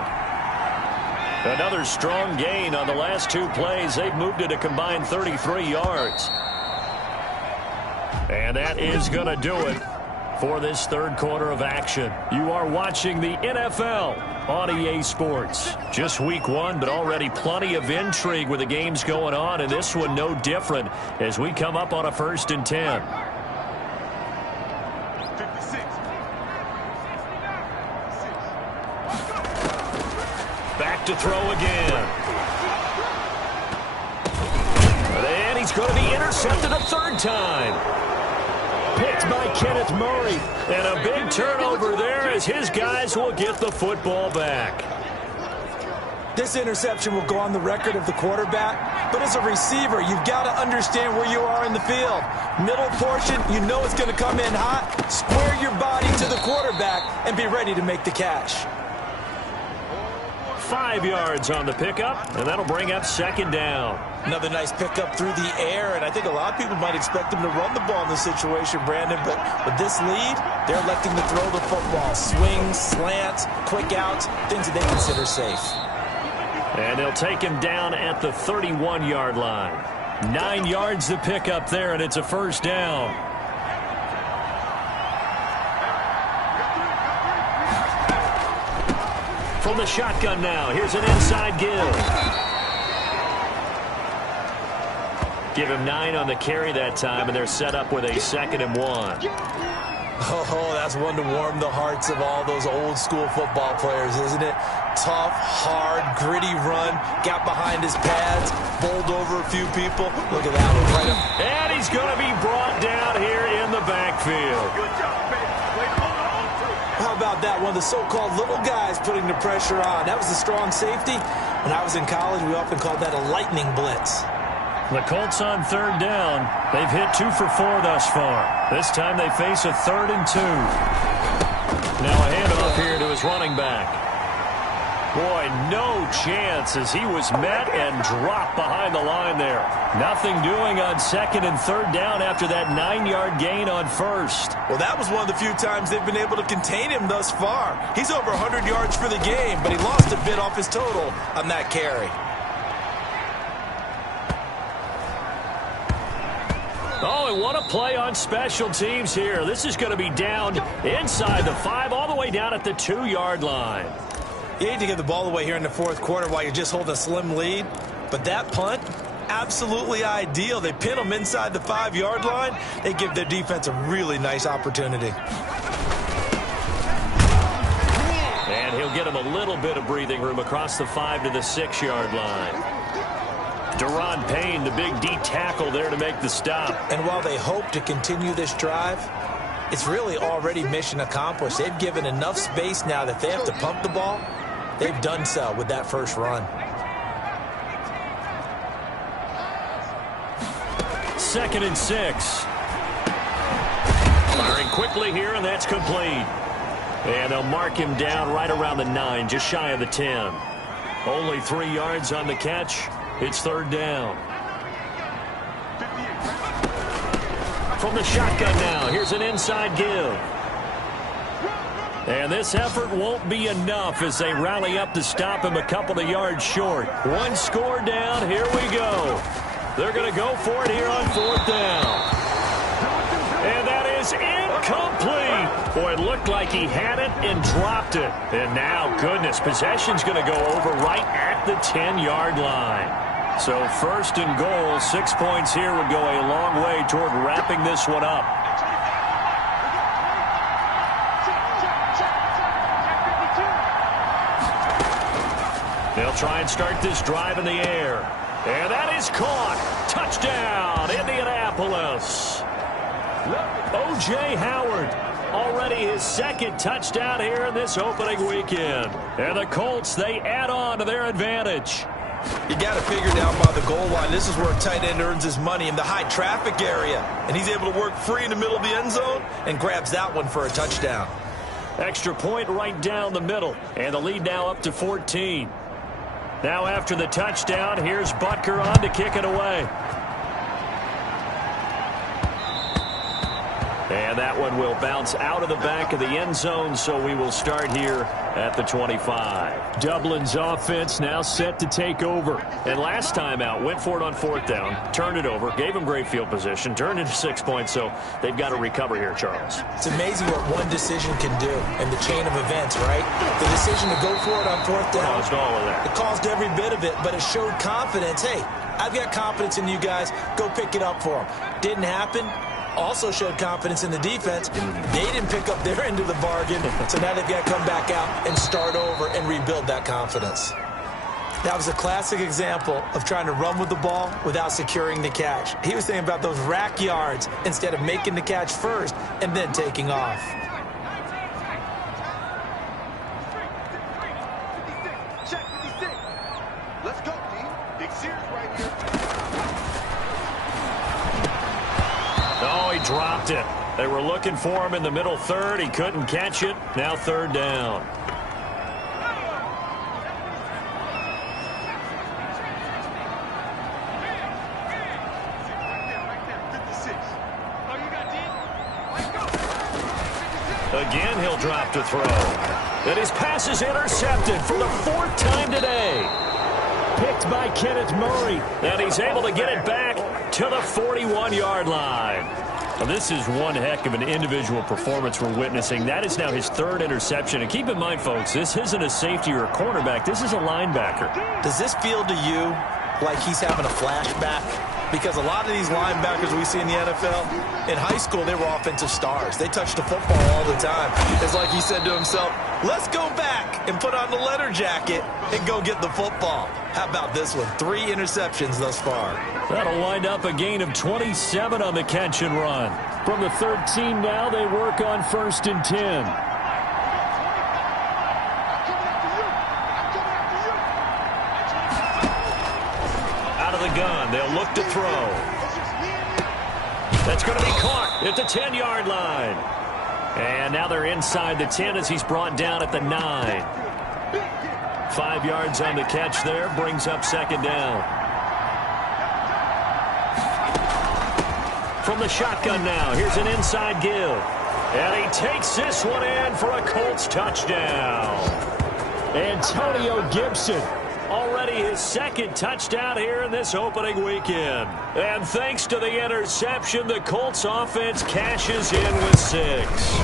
Another strong gain on the last 2 plays. They've moved it a combined 33 yards. And that is going to do it for this third quarter of action. You are watching the NFL on EA Sports. Just week 1, but already plenty of intrigue with the games going on, and this one no different as we come up on a 1st and 10. Back to throw again. And he's going to be intercepted a 3rd time. Picked by Kenneth Murray. And a big turnover there as his guys will get the football back. This interception will go on the record of the quarterback, but as a receiver, you've got to understand where you are in the field. Middle portion, you know it's going to come in hot. Square your body to the quarterback and be ready to make the catch. 5 yards on the pickup, and that'll bring up 2nd down. Another nice pickup through the air, and I think a lot of people might expect them to run the ball in this situation, Brandon, but with this lead, they're electing to throw the football. Swings, slants, quick outs, things that they consider safe. And they'll take him down at the 31-yard line. 9 yards to pick up there, and it's a 1st down. From the shotgun now, here's an inside give. Give him 9 on the carry that time, and they're set up with a 2nd and 1. Oh, that's one to warm the hearts of all those old school football players, isn't it? Tough, hard, gritty run, got behind his pads, bowled over a few people. Look at that one right up. And he's going to be brought down here in the backfield. Good job, man. How about that? One of the so-called little guys putting the pressure on. That was a strong safety. When I was in college, we often called that a lightning blitz. The Colts on 3rd down. They've hit 2 for 4 thus far. This time they face a 3rd and 2. Now a handoff here to his running back. Boy, no chance as he was met and dropped behind the line there. Nothing doing on 2nd and 3rd down after that 9-yard gain on 1st. Well, that was one of the few times they've been able to contain him thus far. He's over 100 yards for the game, but he lost a bit off his total on that carry. Oh, and what a play on special teams here. This is going to be down inside the 5, all the way down at the 2-yard line. You need to give the ball away here in the 4th quarter while you're just holding a slim lead. But that punt, absolutely ideal. They pin them inside the 5-yard line. They give their defense a really nice opportunity. And he'll get him a little bit of breathing room across the 5 to the 6-yard line. Deron Payne, the big D tackle there to make the stop. And while they hope to continue this drive, it's really already mission accomplished. They've given enough space now that they have to pump the ball. They've done so with that first run. 2nd and 6. Firing quickly here, and that's complete. And they'll mark him down right around the 9, just shy of the 10. Only 3 yards on the catch. It's 3rd down. From the shotgun now, here's an inside give. And this effort won't be enough as they rally up to stop him a couple of yards short. 1 score down, here we go. They're going to go for it here on 4th down. And that is incomplete. Boy, it looked like he had it and dropped it. And now, goodness, possession's going to go over right at the 10-yard line. So 1st and goal, 6 points here would go a long way toward wrapping this one up. They'll try and start this drive in the air. And that is caught. Touchdown, Indianapolis. O.J. Howard, already his second touchdown here in this opening weekend. And the Colts, they add on to their advantage. You got to figure down by the goal line. This is where a tight end earns his money, in the high traffic area. And he's able to work free in the middle of the end zone and grabs that one for a touchdown. Extra point right down the middle. And the lead now up to 14. Now after the touchdown, here's Butker on to kick it away. And that one will bounce out of the back of the end zone, so we will start here at the 25. Dublin's offense now set to take over. And last time out, went for it on fourth down, turned it over, gave them great field position, turned into 6 points, so they've got to recover here, Charles. It's amazing what one decision can do in the chain of events, right? The decision to go for it on fourth down. Caused all of that. It caused every bit of it, but it showed confidence. Hey, I've got confidence in you guys. Go pick it up for them. Didn't happen. Also showed confidence in the defense. They didn't pick up their end of the bargain, so now they've got to come back out and start over and rebuild that confidence. That was a classic example of trying to run with the ball without securing the catch. He was thinking about those rack yards instead of making the catch first and then taking off. Let's go, D. Big Sears right here. Oh, he dropped it. They were looking for him in the middle third. He couldn't catch it. Now third down. Again, he'll drop to throw. And his pass is intercepted for the fourth time today. Picked by Kenneth Murray. And he's able to get it back to the 41-yard line. Well, this is one heck of an individual performance we're witnessing. That is now his third interception. And keep in mind, folks, this isn't a safety or a cornerback. This is a linebacker. Does this feel to you like he's having a flashback? Because a lot of these linebackers we see in the NFL, in high school, they were offensive stars. They touched the football all the time. It's like he said to himself, let's go back and put on the leather jacket and go get the football. How about this one? 3 interceptions thus far. That'll wind up a gain of 27 on the catch and run. From the 13 now, they work on 1st and 10. The gun. They'll look to throw. That's going to be caught at the 10-yard line. And now they're inside the 10 as he's brought down at the 9. 5 yards on the catch there. Brings up second down. From the shotgun now. Here's an inside give. And he takes this one in for a Colts touchdown. Antonio Gibson. Already his second touchdown here in this opening weekend. And thanks to the interception, the Colts offense cashes in with 6.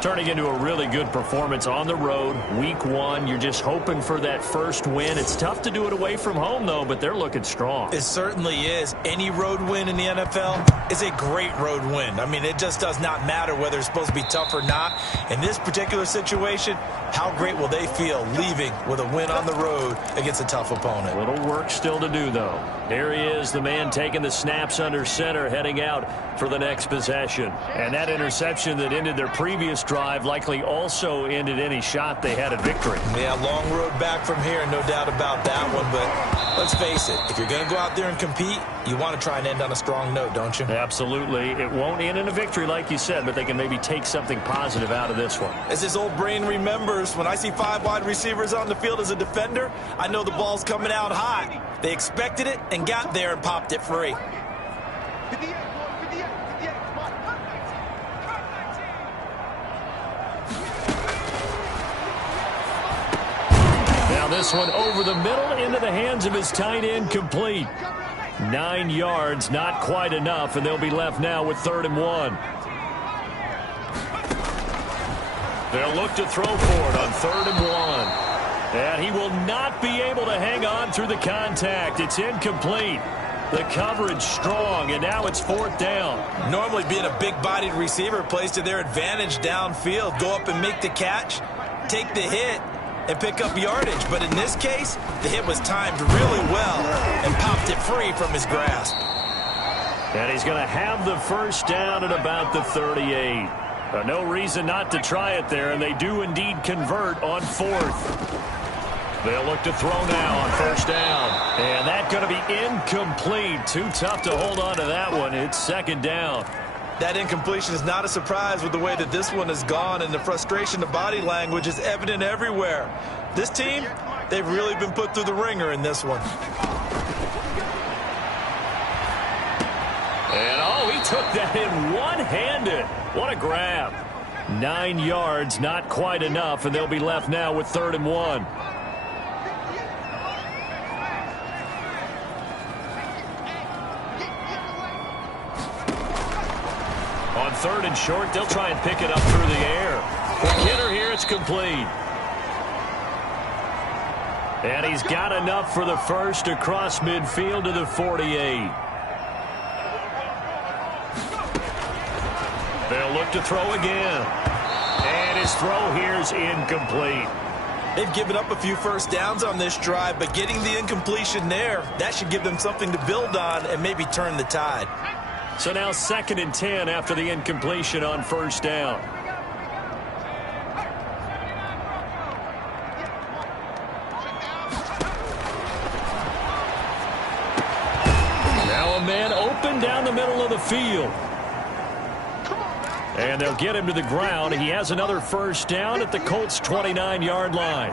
Turning into a really good performance on the road. Week 1, you're just hoping for that first win. It's tough to do it away from home, though, but they're looking strong. It certainly is. Any road win in the NFL is a great road win. I mean, it just does not matter whether it's supposed to be tough or not. In this particular situation, how great will they feel leaving with a win on the road against a tough opponent? A little work still to do, though. Here he is, the man taking the snaps under center, heading out for the next possession. And that interception that ended their previous drive likely also ended any shot they had at victory. Yeah, long road back from here, no doubt about that one. But let's face it, if you're going to go out there and compete, you want to try and end on a strong note, don't you? Absolutely. It won't end in a victory like you said, but they can maybe take something positive out of this one. As his old brain remembers, when I see 5 wide receivers on the field as a defender, I know the ball's coming out hot. They expected it and got there and popped it free. Now this one over the middle into the hands of his tight end, complete. 9 yards, not quite enough, and they'll be left now with 3rd and 1. They'll look to throw for it on 3rd and 1. And he will not be able to hang on through the contact. It's incomplete. The coverage strong, and now it's 4th down. Normally being a big-bodied receiver plays to their advantage downfield. Go up and make the catch, take the hit, and pick up yardage. But in this case, the hit was timed really well and popped it free from his grasp. And he's going to have the first down at about the 38. No reason not to try it there, and they do indeed convert on fourth. They'll look to throw now on first down. And that's going to be incomplete. Too tough to hold on to that one. It's second down. That incompletion is not a surprise with the way that this one has gone, and the frustration, the body language is evident everywhere. This team, they've really been put through the ringer in this one. And, oh, he took that in one-handed. What a grab. 9 yards, not quite enough, and they'll be left now with 3rd and 1. On 3rd and short, they'll try and pick it up through the air. For Kidder here, it's complete. And he's got enough for the first across midfield to the 48. They'll look to throw again. And his throw here is incomplete. They've given up a few first downs on this drive, but getting the incompletion there, that should give them something to build on and maybe turn the tide. So now 2nd and 10 after the incompletion on first down. Now a man open down the middle of the field. And they'll get him to the ground. He has another first down at the Colts' 29-yard line.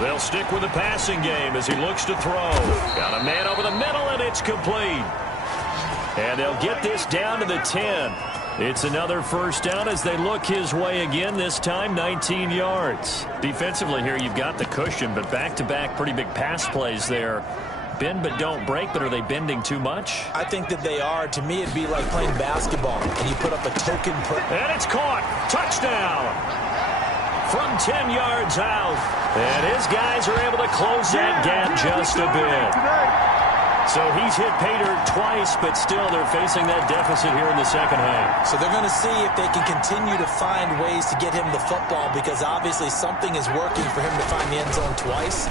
They'll stick with the passing game as he looks to throw. Got a man over the middle, and it's complete. And they'll get this down to the 10. It's another first down as they look his way again, this time 19 yards. Defensively here, you've got the cushion, but back-to-back pretty big pass plays there. Bend but don't break, but are they bending too much? I think that they are. To me, it'd be like playing basketball, and you put up a token. And it's caught. Touchdown. From 10 yards out. And his guys are able to close that gap just a bit. So he's hit pay dirt twice, but still they're facing that deficit here in the second half. So they're going to see if they can continue to find ways to get him the football, because obviously something is working for him to find the end zone twice.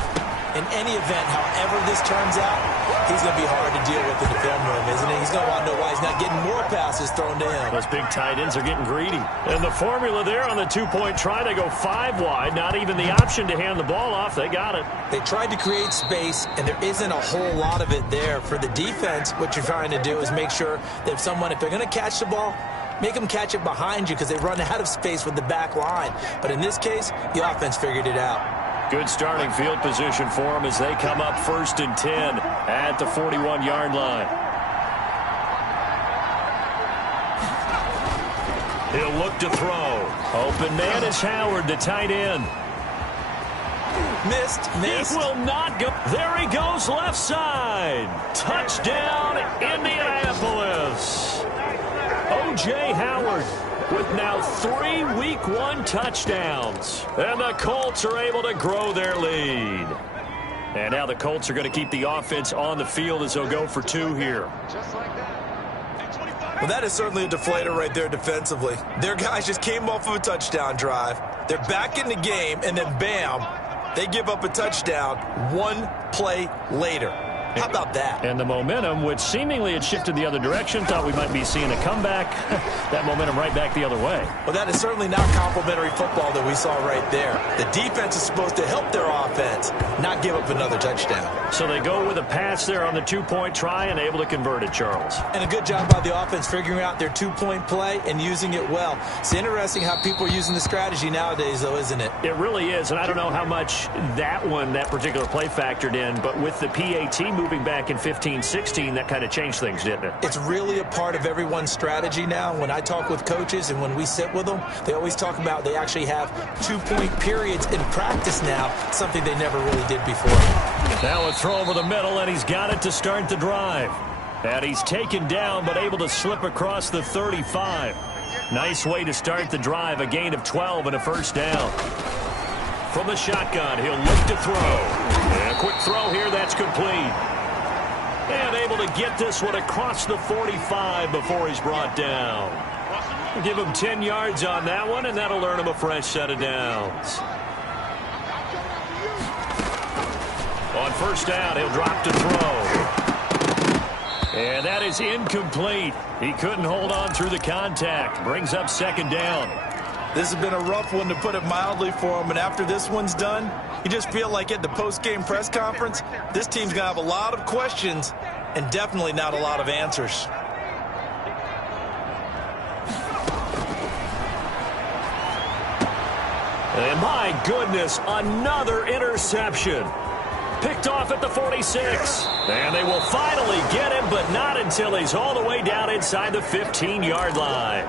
In any event, however this turns out, he's going to be hard to deal with in the film room, isn't he? He's going to want to know why he's not getting more passes thrown to him. Those big tight ends are getting greedy. And the formula there on the two-point try, they go 5 wide. Not even the option to hand the ball off. They got it. They tried to create space, and there isn't a whole lot of it there. For the defense, what you're trying to do is make sure that if they're going to catch the ball, make them catch it behind you because they run out of space with the back line. But in this case, the offense figured it out. Good starting field position for them as they come up 1st and 10 at the 41-yard line. He'll look to throw. Open man is Howard, the tight end. Missed. He will not go. There he goes, left side. Touchdown, Indianapolis. O.J. Howard with now 3 Week 1 touchdowns. And the Colts are able to grow their lead. And now the Colts are going to keep the offense on the field as they'll go for 2 here. Well, that is certainly a deflator right there defensively. Their guys just came off of a touchdown drive. They're back in the game, and then bam, they give up a touchdown 1 play later. How about that? And the momentum, which seemingly had shifted the other direction, thought we might be seeing a comeback. That momentum right back the other way. Well, that is certainly not complimentary football that we saw right there. The defense is supposed to help their offense, not give up another touchdown. So they go with a pass there on the 2-point try and able to convert it, Charles. And a good job by the offense figuring out their 2-point play and using it well. It's interesting how people are using the strategy nowadays, though, isn't it? It really is, and I don't know how much that particular play factored in, but with the PAT moving back in 15-16, that kind of changed things, didn't it? It's really a part of everyone's strategy now. When I talk with coaches and when we sit with them, they always talk about they actually have 2-point periods in practice now, something they never really did before. Now a throw over the middle, and he's got it to start the drive. And he's taken down, but able to slip across the 35. Nice way to start the drive, a gain of 12 and a first down. From the shotgun, he'll look to throw. And a quick throw here, that's complete. And able to get this one across the 45 before he's brought down. We'll give him 10 yards on that one, and that'll earn him a fresh set of downs. On first down, he'll drop to throw. And that is incomplete. He couldn't hold on through the contact. Brings up second down. This has been a rough one, to put it mildly, for him. And after this one's done, you just feel like at the post-game press conference, this team's going to have a lot of questions and definitely not a lot of answers. And my goodness, another interception. Picked off at the 46. And they will finally get him, but not until he's all the way down inside the 15-yard line.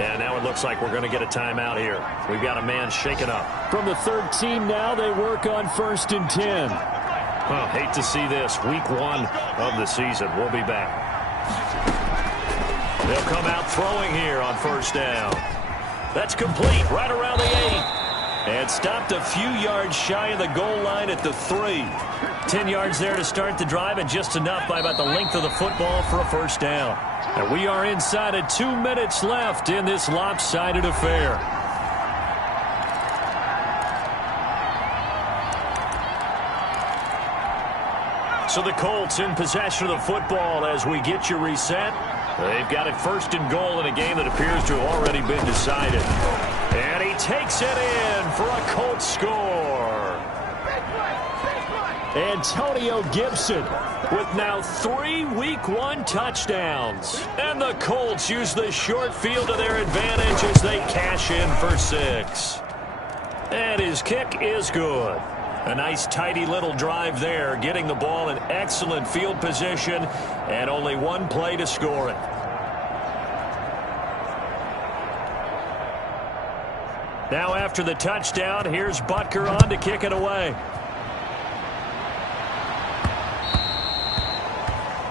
And now it looks like we're going to get a timeout here. We've got a man shaken up. From the 13 now, they work on 1st and 10. Well, hate to see this. Week 1 of the season. We'll be back. They'll come out throwing here on first down. That's complete right around the 8. And stopped a few yards shy of the goal line at the 3. 10 yards there to start the drive, and just enough by about the length of the football for a first down. And we are inside of 2 minutes left in this lopsided affair. So the Colts in possession of the football as we get you reset. They've got it 1st and goal in a game that appears to have already been decided. And he takes it in for a Colts score. Antonio Gibson with now 3 Week 1 touchdowns. And the Colts use the short field to their advantage as they cash in for 6. And his kick is good. A nice tidy little drive there, getting the ball in excellent field position and only 1 play to score it. Now after the touchdown, here's Butker on to kick it away.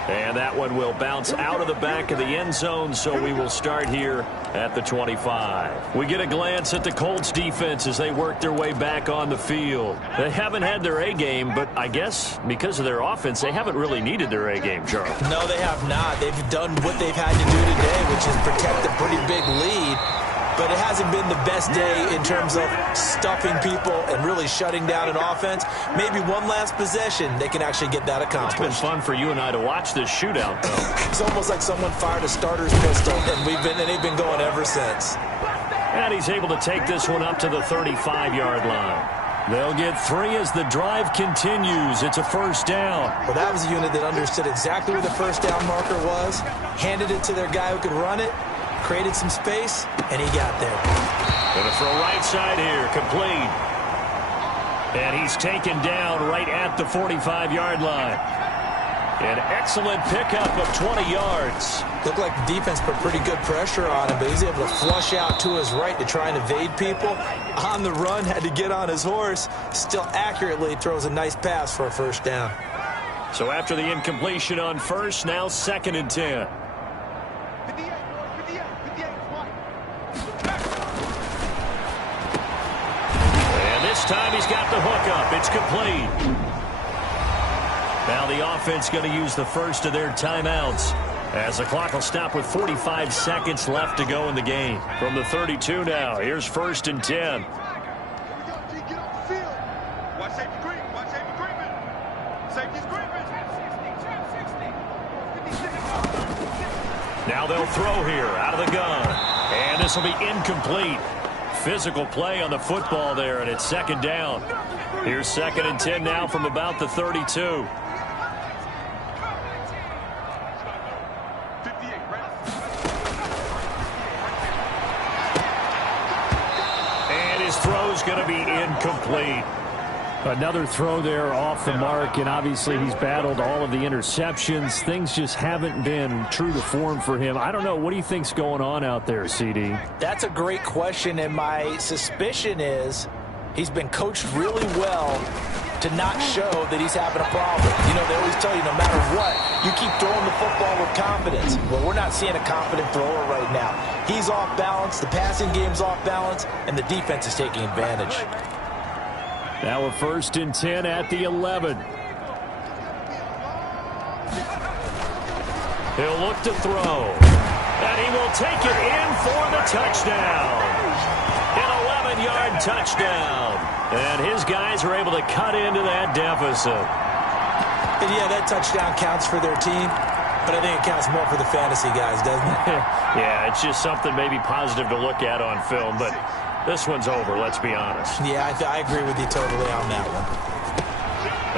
And that one will bounce out of the back of the end zone, so we will start here at the 25. We get a glance at the Colts defense as they work their way back on the field. They haven't had their A-game, but I guess because of their offense, they haven't really needed their A-game, Charles. No, they have not. They've done what they've had to do today, which is protect a pretty big lead. But it hasn't been the best day in terms of stuffing people and really shutting down an offense. Maybe one last possession, they can actually get that accomplished. It's been fun for you and I to watch this shootout, though. It's almost like someone fired a starter's pistol, and they've been going ever since. And he's able to take this one up to the 35-yard line. They'll get 3 as the drive continues. It's a first down. Well, that was a unit that understood exactly where the first down marker was, handed it to their guy who could run it, created some space, and he got there. Going to throw right side here, complete. And he's taken down right at the 45-yard line. An excellent pickup of 20 yards. Looked like the defense put pretty good pressure on him, but he's able to flush out to his right to try and evade people. On the run, had to get on his horse. Still accurately throws a nice pass for a first down. So after the incompletion on first, now 2nd and 10. This time he's got the hook up. It's complete. Now the offense going to use the first of their timeouts as the clock will stop with 45 seconds left to go in the game. From the 32 now, here's 1st and 10. Now they'll throw here out of the gun. And this will be incomplete. Physical play on the football there, and it's 2nd down. Here's 2nd and 10 now from about the 32. And his throw's going to be incomplete. Another throw there off the mark, and obviously he's battled all of the interceptions. Things just haven't been true to form for him. I don't know. What do you think's going on out there, CD? That's a great question, and my suspicion is he's been coached really well to not show that he's having a problem. You know, they always tell you no matter what, you keep throwing the football with confidence. Well, we're not seeing a confident thrower right now. He's off balance, the passing game's off balance, and the defense is taking advantage. Now a 1st and 10 at the 11. He'll look to throw. And he will take it in for the touchdown. An 11-yard touchdown. And his guys are able to cut into that deficit. And yeah, that touchdown counts for their team, but I think it counts more for the fantasy guys, doesn't it? Yeah, it's just something maybe positive to look at on film, but this one's over, let's be honest. Yeah, I agree with you totally on that one.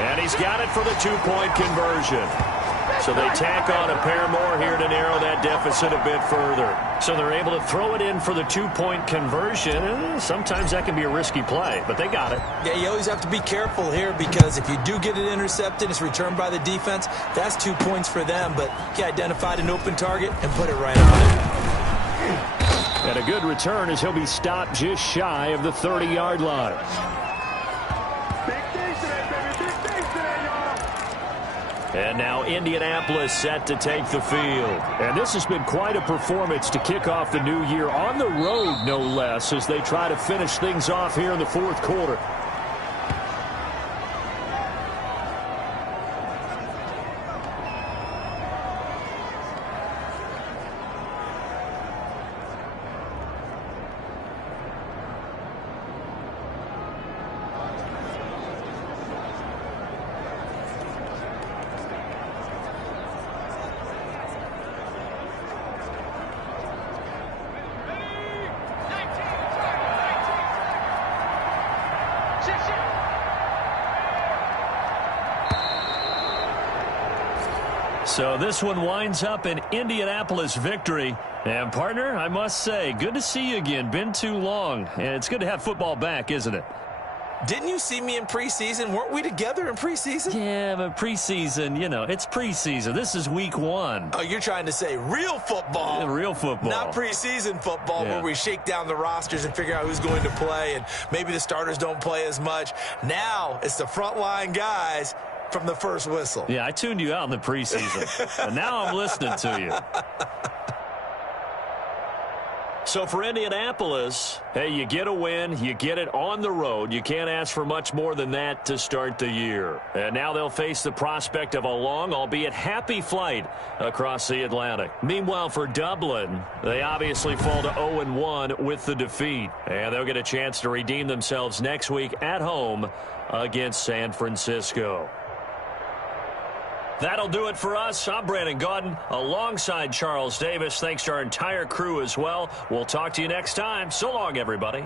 And he's got it for the two-point conversion. So they tack on a pair more here to narrow that deficit a bit further. So they're able to throw it in for the two-point conversion. Sometimes that can be a risky play, but they got it. Yeah, you always have to be careful here because if you do get it intercepted, it's returned by the defense, that's 2 points for them. But he identified an open target and put it right on it. And a good return as he'll be stopped just shy of the 30-yard line. And now Indianapolis set to take the field. And this has been quite a performance to kick off the new year on the road, no less, as they try to finish things off here in the fourth quarter. So this one winds up an Indianapolis victory. And, partner, I must say, good to see you again. Been too long. And it's good to have football back, isn't it? Didn't you see me in preseason? Weren't we together in preseason? Yeah, but preseason, you know, it's preseason. This is week 1. Oh, you're trying to say real football. Yeah, real football. Not preseason football Yeah. where we shake down the rosters and figure out who's going to play and maybe the starters don't play as much. Now it's the frontline guys from the first whistle. Yeah, I tuned you out in the preseason. And now I'm listening to you. So for Indianapolis, hey, you get a win, you get it on the road. You can't ask for much more than that to start the year. And now they'll face the prospect of a long, albeit happy flight across the Atlantic. Meanwhile, for Dublin, they obviously fall to 0-1 with the defeat. And they'll get a chance to redeem themselves next week at home against San Francisco. That'll do it for us. I'm Brandon Gaudin alongside Charles Davis. Thanks to our entire crew as well. We'll talk to you next time. So long, everybody.